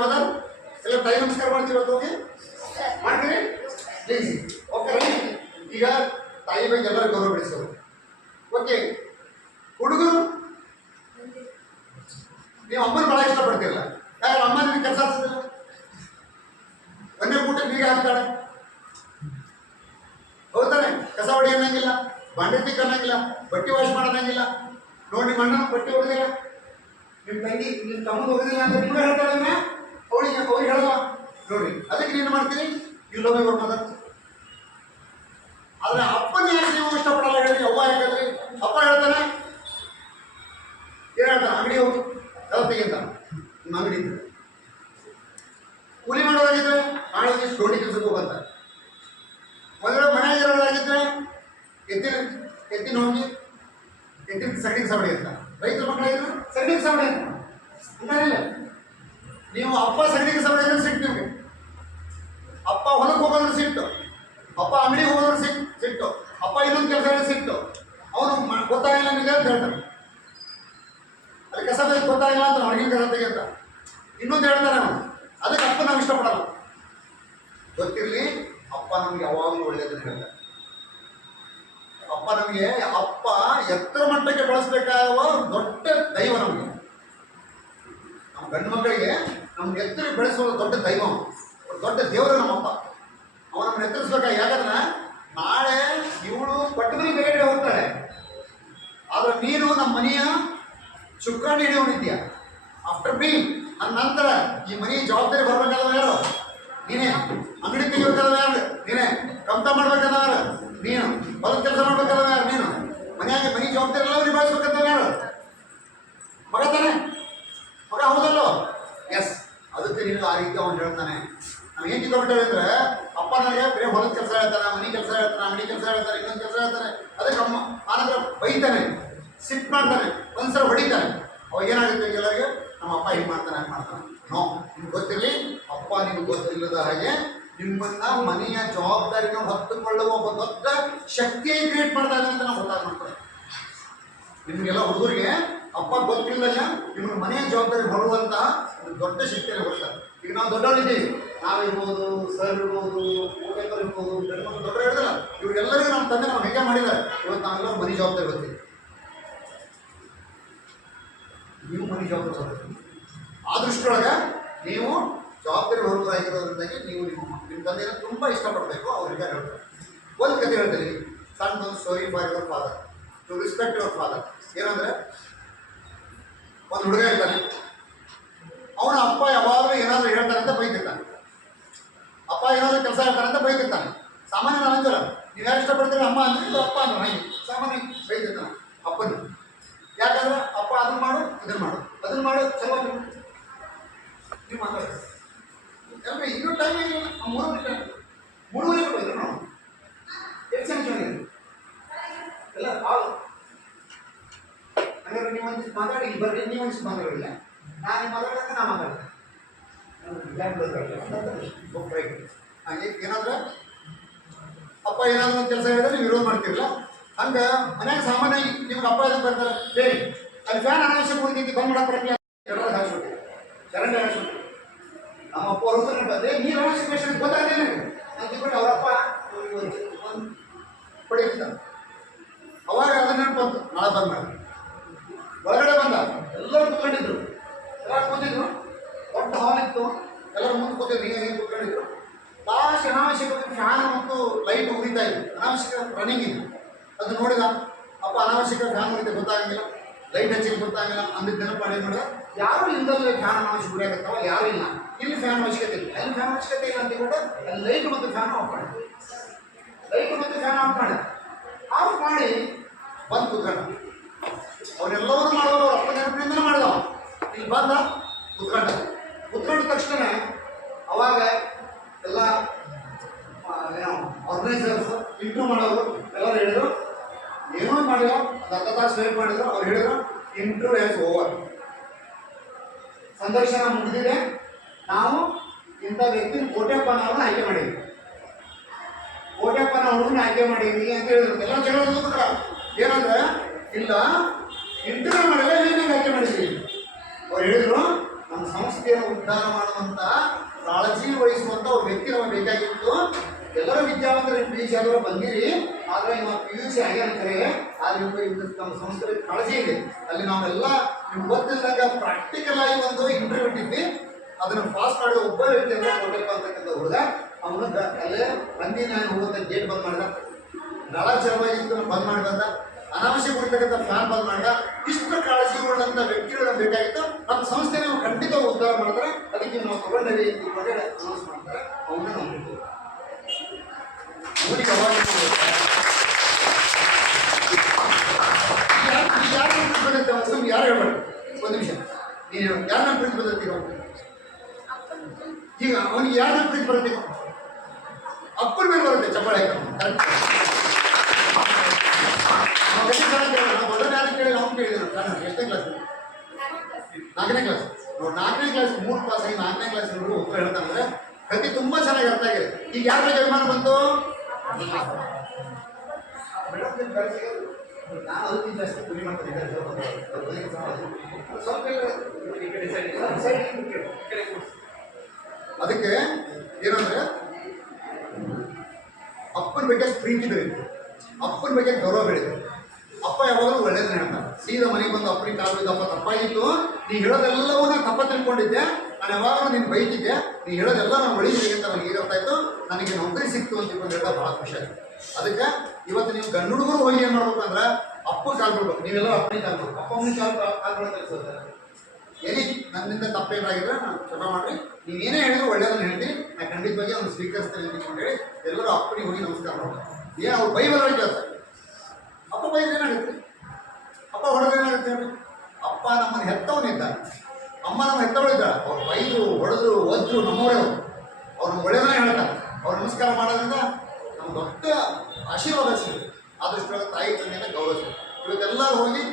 ಮದರ್ ಎಲ್ಲ ತಾಯಿ ನಮಸ್ಕಾರ ಮಾಡ್ತೀವಿ ಹೋಗಿ ಮಾಡ್ತೀವಿ ಪ್ಲೀಸ್. Okay right. ಈಗ ತಾಯಿ ಬಗ್ಗೆ ಎಲ್ಲರೂ ಗೌರವ ಬೆಳೆಸೋದು. ಓಕೆ ಹುಡುಗರು ನೀವು ಅಮ್ಮನ ಭಾಳ ಇಷ್ಟಪಡ್ತಿರಲ್ಲ, ಯಾಕಂದ್ರೆ ಅಮ್ಮ ನಿಮಗೆ ಕೆಲಸ ಆಗ್ತದಿಲ್ಲ. ಒಂದೇ ಊಟಕ್ಕೆ ಬೀಗ ಹಾಕ್ತಾಳೆ ಹೌದಾನೆ, ಕಸ ಹೊಡಿ ಅನ್ನಂಗಿಲ್ಲ, ಬಾಂಡೆ ತಿಕ್ಕ ಅನ್ನಂಗಿಲ್ಲ, ಬಟ್ಟೆ ವಾಶ್ ಮಾಡೋದಂಗಿಲ್ಲ. ನೋಡಿ ನಿಮ್ಮ ಅಣ್ಣ ಬಟ್ಟೆ ಹೊಡೆದಿಲ್ಲ, ನಿಮ್ಮ ತಂಗಿ ನಿಮ್ಮ ತಮ್ಮನ ಹೋಗೋದಿಲ್ಲ ಅಂತ ನಿಮ್ಗೆ ಹೇಳ್ತಾಳೆ, ಅವಳಿಗೆ ಹೇಳಲ್ಲ ನೋಡಿ. ಅದಕ್ಕೆ ನೀನು ಮಾಡ್ತೀರಿ ಯು ಲವ್ ಯುವರ್ ಮದರ್. ಆದರೆ ಅಪ್ಪನ ಯಾಕೆ ನೀವು ಇಷ್ಟಪಡಲ್ಲ ಹೇಳಿ, ಅವ್ವ ಯಾಕಂದ್ರಿ ಅಪ್ಪ ಹೇಳ್ತಾನೆ ಏನು ಹೇಳ್ತಾನೆ, ಅಂಗಡಿ ಹೋಗಿ ಯಾವ ತೆಗಿಂತ ನಿಮ್ಮ ಅಂಗಡಿ ಕೂಲಿ ಮಾಡೋದಾಗಿದ್ರೆ ನಾಳೆ ದಿವಸ ರೋಡಿ ಕೆಲಸಕ್ಕೆ ಹೋಗಂತ. ಮೊದಲು ಮನೆಯಾಗ ಇರೋದಾಗಿದ್ರೆ ಎತ್ತಿನ ಹೋಗಿ ಎತ್ತಿನ ಸಗಣಿಗೆ ಸವಡಿ ಅಂತ. ರೈತರ ಮಕ್ಕಳಾಗಿದ್ರೆ ಸಗಣಿಗೆ ಸವಡಿ ಅಂತ ಅಂತಾನಿಲ್ಲ. ನೀವು ಅಪ್ಪ ಸಗಣಿಗೆ ಸವಡಿ ಅಂದ್ರೆ ಸಿಟ್ಟು ನಿಮಗೆ, ಅಪ್ಪ ಹೊಲಕ್ಕೆ ಹೋಗೋದ್ರೆ ಸಿಟ್ಟು, ಅಪ್ಪ ಅಂಗಡಿಗೆ ಹೋಗೋದ್ರೆ ಸಿಟ್ಟು, ಅಪ್ಪ ಇನ್ನೊಂದು ಕೆಲಸ ಸಿಟ್ಟು. ಅವನು ಗೊತ್ತಾಗಿಲ್ಲ ನಿಮಗೆ ಅಂತ ಹೇಳ್ತಾನೆ, ಅಲ್ಲಿ ಕಸ ಬೇಕು ಗೊತ್ತಾಗಿಲ್ಲ ಅಂತ ಹೊರಗಿನ ಕಸ ತೆಗೆ ಅಂತ ಇನ್ನೊಂದು ಹೇಳ್ತಾನೆ ಅವನು. ಅದಕ್ಕೆ ಅಪ್ಪ ನಾವು ಇಷ್ಟಪಡಲ್ಲ. ಗೊತ್ತಿರಲಿ, ಅಪ್ಪ ನಮ್ಗೆ ಯಾವಾಗಲೂ ಒಳ್ಳೇದನ್ನ ಹೇಳ್ತಾರೆ. ಅಪ್ಪ ನಮಗೆ ಅಪ್ಪ ಎತ್ತರ ಮಟ್ಟಕ್ಕೆ ಬೆಳೆಸ್ಬೇಕಾಗುವ ದೊಡ್ಡ ದೈವ ನಮಗೆ. ನಮ್ಮ ಗಂಡು ಮಕ್ಕಳಿಗೆ ನಮ್ಗೆ ಎತ್ತರ ಬೆಳೆಸುವ ದೊಡ್ಡ ದೈವ, ದೊಡ್ಡ ದೇವರು ನಮ್ಮಪ್ಪ. ಅವನು ನಮ್ಮನ್ನು ಎತ್ತರಿಸ್ಬೇಕಾಗಿ. ಯಾಕಂದ್ರೆ ನಾಳೆ ಇವಳು ಪಟ್ಟಣದಲ್ಲಿ ಬೇರೆ ಹೋಗ್ತಾಳೆ, ಆದ್ರೆ ನೀನು ನಮ್ಮ ಮನೆಯ ಶುಕ್ರಾಣಿ ಹಿಡಿಯೋನಿದ್ಯಾ. ಆಫ್ಟರ್ ಬಿ ನನ್ನ ನಂತರ ಈ ಮನೆ ಜವಾಬ್ದಾರಿ ಬರ್ಬೇಕಾದವ ಯಾರು? ನೀನೇ. ಅಂಗಡಿ ತೆಗಿಬೇಕಾದವ ಯಾರು? ನೀನೇ. ಕಮ್ತ ಮಾಡ್ಬೇಕಾದವ ಯಾರು? ನೀನು. ಹೊಲದ ಕೆಲಸ ಮಾಡ್ಬೇಕಾದವ ಯಾರು? ನೀನು. ಮನೆಯಾಗ ಮನೆ ಜವಾಬ್ದಾರಿ ಎಲ್ಲ ನಿಭಾಯಿಸ್ಬೇಕಂತವ ಯಾರು? ಮಗ ತಾನೆ, ಮಗ ಹೌದಲ್ಲೋ? ಎಸ್. ಅದಕ್ಕೆ ನೀನು ಆ ರೀತಿ ಅವನು ಹೇಳ್ತಾನೆ. ನಾವು ಏನು ತಿಳ್ಕೊಬಿಟ್ಟೇವೆ ಅಂದರೆ ಅಪ್ಪ ನನಗೆ ಬರೀ ಹೊಲದ ಕೆಲಸ ಹೇಳ್ತಾನೆ, ಮನೆ ಕೆಲಸ ಹೇಳ್ತಾನೆ, ಅಂಗಡಿ ಕೆಲಸ ಹೇಳ್ತಾನೆ, ಇನ್ನೊಂದು ಕೆಲಸ ಹೇಳ್ತಾನೆ. ಅದಕ್ಕೆ ಅಮ್ಮ ನಾನಂದ್ರೆ ಬೈತಾನೆ, ಸಿಟ್ಟು ಮಾಡ್ತಾನೆ, ಒಂದ್ಸಲ ಹೊಡಿತಾನೆ. ಅವಾಗ ಏನಾಗುತ್ತೆ ಎಲ್ಲರಿಗೆ, ನಮ್ಮ ಅಪ್ಪ ಹಿಂಗೆ ಮಾಡ್ತಾನೆ ಹಂಗೆ ಮಾಡ್ತಾನೆ. ನೋ, ನಿಮ್ಗೆ ಗೊತ್ತಿರಲಿ, ಅಪ್ಪ ನಿಮ್ಗೆ ಗೊತ್ತಿಲ್ಲದ ಹಾಗೆ ನಿಮ್ಮನ್ನ ಮನೆಯ ಜವಾಬ್ದಾರಿನ ಹೊತ್ತುಕೊಳ್ಳುವ ಒಬ್ಬ ದೊಡ್ಡ ಶಕ್ತಿಯೇ ಕ್ರಿಯೇಟ್ ಮಾಡ್ತಾ ಇದ್ದಾನೆ ಅಂತ ನಾವು ಗೊತ್ತಾಗ್ಬಿಡ್ತಾರೆ. ನಿಮಗೆಲ್ಲ ಹುಡುಗರಿಗೆ ಅಪ್ಪ ಗೊತ್ತಿಲ್ಲದ ನಿಮ್ಗೆ ಮನೆಯ ಜವಾಬ್ದಾರಿ ಹೊರುವಂತಹ ಒಂದು ದೊಡ್ಡ ಶಕ್ತಿಯನ್ನು ಹೊರ್ತಾರೆ. ಈಗ ನಾವು ದೊಡ್ಡವರಿದ್ದೀವಿ, ನಾವಿರ್ಬೋದು, ಸರ್ ಇರ್ಬೋದು, ಊಟಕರು ಇರ್ಬೋದು, ಗಂಡು ದೊಡ್ಡ ಹೇಳಿದಲ್ಲ, ಇವ್ರಿಗೆಲ್ಲರಿಗೂ ನಮ್ಮ ತಂದೆ ನಾವು ಹೇಗೆ ಮಾಡಿದ್ದಾರೆ. ಇವತ್ತು ನಾವೆಲ್ಲರೂ ಮನೆ ಜವಾಬ್ದಾರಿ ಬರ್ತೀವಿ. ನೀವು ಮನೆ ಜವಾಬ್ದಾರಿ ಆ ದೃಷ್ಟಿಯೊಳಗೆ ನೀವು ಜವಾಬ್ದಾರಿ ಹೊರಬರಾಗಿರೋದ್ರಿಂದಾಗಿ ನೀವು ನಿಮ್ಮ ಮಕ್ಕಳಿಗೆ ನಿಮ್ಮ ತಂದೆನ ತುಂಬ ಇಷ್ಟಪಡಬೇಕು ಅವ್ರಿಗೆ ಹೇಳ್ತಾರೆ. ಒಂದು ಕತೆ ಹೇಳ್ತೀನಿ, ಸಣ್ಣದೊಂದು story for your father, to respect your father. ಏನಂದರೆ, ಒಂದು ಹುಡುಗ ಇರ್ತಾನೆ, ಅವನ ಅಪ್ಪ ಯಾವಾಗಲೂ ಏನಾದರೂ ಹೇಳ್ತಾನೆ ಅಂತ ಬೈತಿರ್ತಾನೆ. ಅಪ್ಪ ಏನಾದರೂ ಕೆಲಸ ಹೇಳ್ತಾನೆ ಅಂತ ಬೈತಿರ್ತಾನೆ. ಸಾಮಾನ್ಯ ನಾವು ಅಂತೀರ, ನೀವು ಯಾರು ಇಷ್ಟಪಡ್ತೀರಿ ಅಮ್ಮ ಅಂದರೆ ಇದು ಅಪ್ಪ ಅಂದ್ರೆ ಹಾಗೆ ಸಾಮಾನ್ಯ ಬೈತಿರ್ತಾನೆ ಅಪ್ಪನ. ಯಾಕಂದ್ರೆ ಅಪ್ಪ ಅದನ್ನು ಮಾಡು ಇದನ್ನು ಮಾಡು ಚಲೋ ನೀವು ಮಾತಾಡಿ ಯಾಕಂದ್ರೆ ಇನ್ನೂ ಟೈಮ್ ಏನಿಲ್ಲ. ಮೂರುವರೆ ಕೊಟ್ಟಿದ್ರು ನಾವು ಎಷ್ಟು ಚೆನ್ನಾಗಿದೆ ಎಲ್ಲ ಹಾಲು. ಹಾಗಾದ್ರೆ ನೀವು ಒಂದಿಷ್ಟು ಮಾತಾಡಿ ಇಲ್ಲಿ ಬರ್ರಿ, ನೀವು ಒಂದಿಷ್ಟು ಮಾತಾಡೋದಿಲ್ಲ, ನಾನು ಮಾತಾಡಿದಾಗ ನಾ ಮಾತಾಡ್ತೇನೆ. ಹಾಗೆ ಏನಾದ್ರೆ ಅಪ್ಪ ಏನಾದ್ರು ಒಂದು ಕೆಲಸ ಹೇಳಿದ್ರೆ ನೀವು ವಿರೋಧ ಮಾಡ್ತಿರಲ್ಲ. ಹಂಗೆ ಮನ್ಯಾಗ ಸಾಮಾನ್ಯವಾಗಿ ನಿಮ್ಗೆ ಅಪ್ಪ ಇದಕ್ಕೆ ಬರ್ತಾರೆ, ಬೇರೆ ಅಲ್ಲಿ ಫ್ಯಾನ್ ಅನಾವಶ್ಯಕ ಉಳಿದೈತಿ ಬಂದ್ ಮಾಡಕ್ಕೆ ಬರಲಿಲ್ಲ, ಹಾಕ್ಸ್ಬಿಟ್ಟು ಕರೆಂಟ್ ಹಾಕ್ಸ್ಬಿಟ್ಟು ನಮ್ಮ ಅಪ್ಪ ಅವ್ರ ಹತ್ರ ಬಂದರೆ ನೀರು ಅನಾವಶ್ಯಕ ವಿಷಯ ಗೊತ್ತಾಗದೇ ಅಂತ ತಿಳ್ಕೊಂಡು ಅವರಪ್ಪ ಒಂದು ಪಡೆಯುತ್ತಾನೆ. ಅವಾಗ ಅದನ್ನ ನೆನಪು ಬಂತು, ನಾಳೆ ಬಂದ್ ಮಾಡಿ. ಒಳಗಡೆ ಬಂದ, ಎಲ್ಲರೂ ಕೂತ್ಕೊಂಡಿದ್ರು, ಎಲ್ಲರೂ ಕೂತಿದ್ರು, ದೊಡ್ಡ ಹಾಲ್ ಇತ್ತು, ಎಲ್ಲರೂ ಮುಂದೆ ಕೂತಿದ್ರು, ಹೀಗೆ ಕೂತ್ಕೊಂಡಿದ್ರು. ಲಾಸ್ಟ್ ಅನಾವಶ್ಯಕವಾಗಿ ಫ್ಯಾನ್ ಮತ್ತು ಲೈಟ್ ಉರಿತಾ ಇತ್ತು, ಅನಾವಶ್ಯಕ ರನ್ನಿಂಗ್ ಇತ್ತು. ಅದು ನೋಡಿದ ಅಪ್ಪ, ಅನಾವಶ್ಯಕ ಫ್ಯಾನ್ ಉರಿತೆ ಗೊತ್ತಾಗಂಗಿಲ್ಲ, ಲೈಟ್ ಹಚ್ಚಿಗೆ ಗೊತ್ತಾಗಿಲ್ಲ ಅಂದಿದ್ದ ನೆನಪು ಮಾಡಿ ಮಾಡಿದ. ಯಾರು ಇಲ್ಲದಲ್ಲೇ ಫ್ಯಾನ್ ಅನಾವಶ್ಯಕ ಉರಿಯಾಗತ್ತವ, ಯಾರು ಇಲ್ಲ, ಇಲ್ಲಿ ಫ್ಯಾನ್ ಅವಶ್ಯಕತೆ ಇಲ್ಲ, ಅಲ್ಲಿ ಫ್ಯಾನ್ ಅವಶ್ಯಕತೆ ಇಲ್ಲ ಅಂತ ಹೇಳ್ಬಿಟ್ಟು ಅಲ್ಲಿ ಲೈಟ್ ಮತ್ತು ಫ್ಯಾನ್ ಆಫ್ ಮಾಡಿ, ಆಫ್ ಮಾಡಿ ಬಂದು ಕೂತ್ಕೊಂಡ. ಅವರೆಲ್ಲರೂ ಮಾಡೋರು ಅಪ್ಪ ನೆನಪಿನಿಂದನೇ ಮಾಡಿದವ. ಇಲ್ಲಿ ಬಂದ ಕೂತ್ಕೊಂಡ ತಕ್ಷಣ ಅವಾಗ ಎಲ್ಲ ಆರ್ಗನೈಸರ್ಸ್ ಇಂಟ್ರೂ ಮಾಡೋರು ಎಲ್ಲರೂ ಹೇಳಿದ್ರು, ಏನೋ ಮಾಡಿರೋ ಒಂದು ಅರ್ಧ ತಾಸು ವೇಟ್ ಮಾಡಿದ್ರು. ಅವ್ರು ಹೇಳಿದ್ರು, ಇಂಟ್ರೂ ಹ್ಯಾಸ್ ಓವರ್, ಸಂದರ್ಶನ ಮುಗಿದಿದೆ, ನಾವು ಇಂಥ ವ್ಯಕ್ತಿನ ಕೋಟ್ಯಪ್ಪನವ್ರನ್ನ ಆಯ್ಕೆ ಮಾಡಿದ್ವಿ, ಕೋಟ್ಯಪ್ಪನ ಹುಡುಗನ ಆಯ್ಕೆ ಮಾಡಿದ್ವಿ ಅಂತ ಹೇಳಿದ್ರು. ಎಲ್ಲ ಜಗಳ ಏನಂದ್ರೆ, ಇಲ್ಲ ಇಂಟರ್ವ್ಯೂ ಮಾಡಿಲ್ಲ, ಏನೇನು ಆಯ್ಕೆ ಮಾಡಿದ್ವಿ. ಅವ್ರು ಹೇಳಿದ್ರು, ನಮ್ಮ ಸಂಸ್ಥೆಯನ್ನು ಉದ್ಧಾರ ಮಾಡುವಂಥ ಕಾಳಜಿ ವಹಿಸುವಂಥ ಒಬ್ಬ ವ್ಯಕ್ತಿ ನಮಗೆ ಬೇಕಾಗಿತ್ತು. ಎಲ್ಲರೂ ವಿದ್ಯಾವಂತರು PUC ಆದವರು ಬಂದಿರಿ, ಆದರೆ ಇವಾಗ PUC ಆಗ್ಯಾನಂತಾರೆ, ಆದರೆ ನಮ್ಮ ಸಂಸ್ಥೆ ಕಾಳಜಿ ಇದೆ. ಅಲ್ಲಿ ನಾವೆಲ್ಲ ನಿಮ್ಗೆ ಗೊತ್ತಿದ್ದಾಗ ಪ್ರಾಕ್ಟಿಕಲ್ ಆಗಿ ಒಂದು ಇಂಟರ್ವ್ಯೂ ಇಟ್ಟಿದ್ವಿ, ಅದನ್ನು ಪಾಸ್ ಮಾಡಿದ ಒಬ್ಬ ವ್ಯಕ್ತಿ ಅಂದರೆ ಕೋಟೆಪ್ಪ ಅಂತಕ್ಕಂಥ ಹುಡುಗ. ಅವನು ಅಲ್ಲೇ ಬಂದಿನ ಹೋಗುವಂಥ ಗೇಟ್ ಬಂದ್ ಮಾಡಿದ, ನಳ ಚಲವಾಗಿತ್ತು ಬಂದ್ ಮಾಡಿ ಬಂದ, ಅನಾವಶ್ಯಕ ಇರ್ತಕ್ಕಂಥ ಫ್ಯಾನ್ ಬಂದ್ ಮಾಡಿದ. ಇಷ್ಟು ಕಾಳಜಿಗಳಂಥ ವ್ಯಕ್ತಿಗಳು ನಮ್ಗೆ ಬೇಕಾಗಿತ್ತು. ನಮ್ಮ ಸಂಸ್ಥೆ ನಾವು ಖಂಡಿತ ಉದ್ಧಾರ ಮಾಡಿದ್ರೆ ಅದಕ್ಕೆ ನಾವು ತಗೊಂಡೇವಿ ಅಂತ ಅನೌನ್ಸ್ ಮಾಡ್ತಾರೆ. ಅವನ್ನ ನಾವು ಊರಿಗೆ ಅವಾಗ ಯಾರು ಹೇಳ್ಬೇಡಿ, ಒಂದು ನಿಮಿಷ, ನೀನು ಯಾರನ್ನ ಪ್ರೀತಿ ಬದತ್ತೀಗ ಈಗ ಅವನಿಗೆ ಯಾರನ್ನ ಪ್ರೀತಿ ಬರುತ್ತೆ, ಅಪ್ಪನ ಮೇಲೆ ಬರುತ್ತೆ ಚಪ್ಪಾಳೆ. ಮೊದಲ ಯಾರು ಕೇಳಿ ಅವ್ನು ಕೇಳಿದ್ರು, ಎಷ್ಟನೇ ಕ್ಲಾಸ್? 4ನೇ ಕ್ಲಾಸ್. ನೋಡಿ, 4ನೇ ಕ್ಲಾಸ್ 3 ಪಾಸ್ ಆಗಿ 4ನೇ ಕ್ಲಾಸ್ ಹುಡುಗರು ಉತ್ತರ ಹೇಳ್ತಂದ್ರೆ ಕತೆ ತುಂಬಾ ಚೆನ್ನಾಗಿ ಅರ್ಥ ಆಗಿದೆ. ಈಗ ಯಾರ ಬಗ್ಗೆ ಅಭಿಮಾನ ಬಂತು? ನಾನು ಅದಕ್ಕಿಂತ ಜಾಸ್ತಿ ಪುರಿ ಮಾಡ್ತೀನಿ. ಅದಕ್ಕೆ ಏನಂದ್ರೆ, ಅಪ್ಪನ ಬಗ್ಗೆ ಪ್ರೀತಿ ಬೆಳೀತು, ಅಪ್ಪನ ಬಗ್ಗೆ ಗೌರವ ಬೆಳೀತು. ಅಪ್ಪ ಯಾವಾಗಲೂ ಒಳ್ಳೇದನ್ನ ಹೇಳ್ತಾರೆ. ಸೀದಾ ಮನೆಗೆ ಬಂದು ಅಪ್ಪನಿಗೆ ಕಾಲು ಬಿದ್ದು, ಅಪ್ಪ ತಪ್ಪಾಗಿತ್ತು, ನೀ ಹೇಳೋದೆಲ್ಲವೂ ನಾನು ತಪ್ಪ ತಿಳ್ಕೊಂಡಿದ್ದೆ, ನಾನು ಯಾವಾಗಲೂ ನೀನು ಬೈತಿದ್ದೆ, ನೀ ಹೇಳೋದೆಲ್ಲ ನಾನು ಒಳ್ಳೆಯದಿದೆ ಅಂತ ನನಗೆ ಗೊತ್ತಾಯ್ತು, ನನಗೆ ನೌಕರಿ ಸಿಕ್ತು ಅಂತ ತಿಳ್ಕೊಂಡು ಹೇಳಿದ ಭಾಳ ಖುಷಿ ಆಯ್ತು. ಅದಕ್ಕೆ ಇವತ್ತು ನೀವು ಗಂಡು ಹುಡುಗರು ಹೋಗಿ ಏನು ಮಾಡ್ಬೇಕಂದ್ರೆ, ಅಪ್ಪ ಕಾಲು ಬಿಡ್ಬೇಕು, ನೀವೆಲ್ಲ ಅಪ್ಪನಿಗೆ ಕಾಲು ಬಿಡ್ಬೇಕು, ಅಪ್ಪ ಅಮ್ಮನಿಗೆ ಕಾಲು ಬಿಡೋದು ಏನೇ ನನ್ನಿಂದ ತಪ್ಪೇನಾಗಿದ್ರೆ ನಾನು ಕ್ಷಮೆ ಮಾಡಿರಿ, ನೀವೇನೇ ಹೇಳಿದ್ರು ಒಳ್ಳೆಯದನ್ನು ಹೇಳ್ತೀನಿ, ನಾನು ಖಂಡಿತವಾಗಿ ಒಂದು ಸ್ವೀಕರಿಸ್ತೇನೆ ಅಂತ ಹೇಳಿ ಎಲ್ಲರೂ ಅಪ್ಪನಿಗೆ ಹೋಗಿ ನಮಸ್ಕಾರ ಮಾಡ್ತಾರೆ. ಏನು ಅವ್ರು ಬೈಬಲ್ ಹೇಳ್ತಾರೆ, ಅಪ್ಪ ಬೈದ್ರೆ ಏನಾಗುತ್ತೆ, ಅಪ್ಪ ಹೊಡೆದ್ರೆ ಏನಾಗುತ್ತೆ ಹೇಳಿ. ಅಪ್ಪ ನಮ್ಮನ್ನು ಹೆತ್ತವನಿದ್ದಾನೆ, ಅಮ್ಮ ನಮ್ಮ ಹೆತ್ತವಳಿದ್ದಾಳೆ, ಅವ್ರು ಬೈದ್ರು ಹೊಡೆದ್ರು ಒದ್ರು ನಮ್ಮವರೇ, ಅವ್ರನ್ನ ಒಳ್ಳೆಯದನ್ನೇ ಹೇಳ್ತಾರೆ. ಅವ್ರು ನಮಸ್ಕಾರ ಮಾಡೋದ್ರಿಂದ ನಮ್ಗೆ ದೊಡ್ಡ ಆಶೀರ್ವಾದ ಸಿಗುತ್ತೆ. ಆದಷ್ಟು ತಾಯಿ ತಂದೆಯನ್ನು ಗೌರವಿಸ್ಬೇಕು. ಇವತ್ತೆಲ್ಲರೂ ಹೋಗಿ